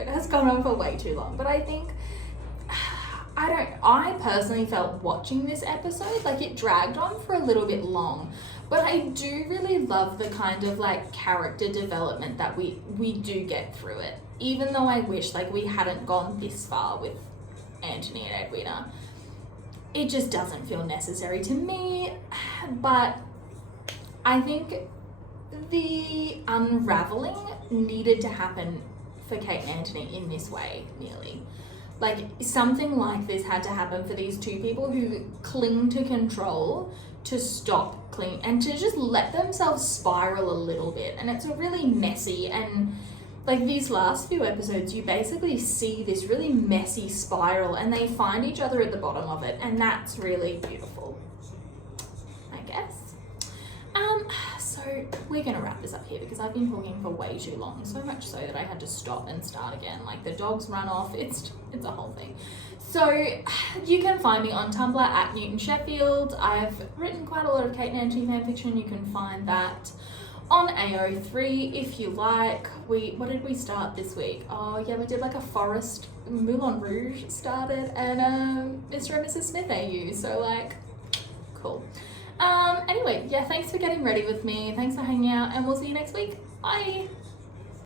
has gone on for way too long, but I think, I personally felt watching this episode, like it dragged on for a little bit long, but I do really love the kind of like character development that we do get through it, even though I wish like we hadn't gone this far with Anthony and Edwina. It just doesn't feel necessary to me, but I think the unraveling needed to happen for Kate and Anthony in this way, nearly. Like something like this had to happen for these two people who cling to control to stop clinging and to just let themselves spiral a little bit. And it's a really messy, and like these last few episodes, you basically see this really messy spiral, and they find each other at the bottom of it, and that's really beautiful, I guess. So we're gonna wrap this up here because I've been talking for way too long, so much so that I had to stop and start again. Like the dogs run off, it's a whole thing. So you can find me on Tumblr at Newton Sheffield. I've written quite a lot of Kate and Anthony fanfiction. You can find that on AO3 if you like. What did we start this week? Oh yeah, we did like a forest, Moulin Rouge started, and Mr. and Mrs. Smith AU, so like, cool. Anyway, yeah, thanks for getting ready with me. Thanks for hanging out, and we'll see you next week. Bye.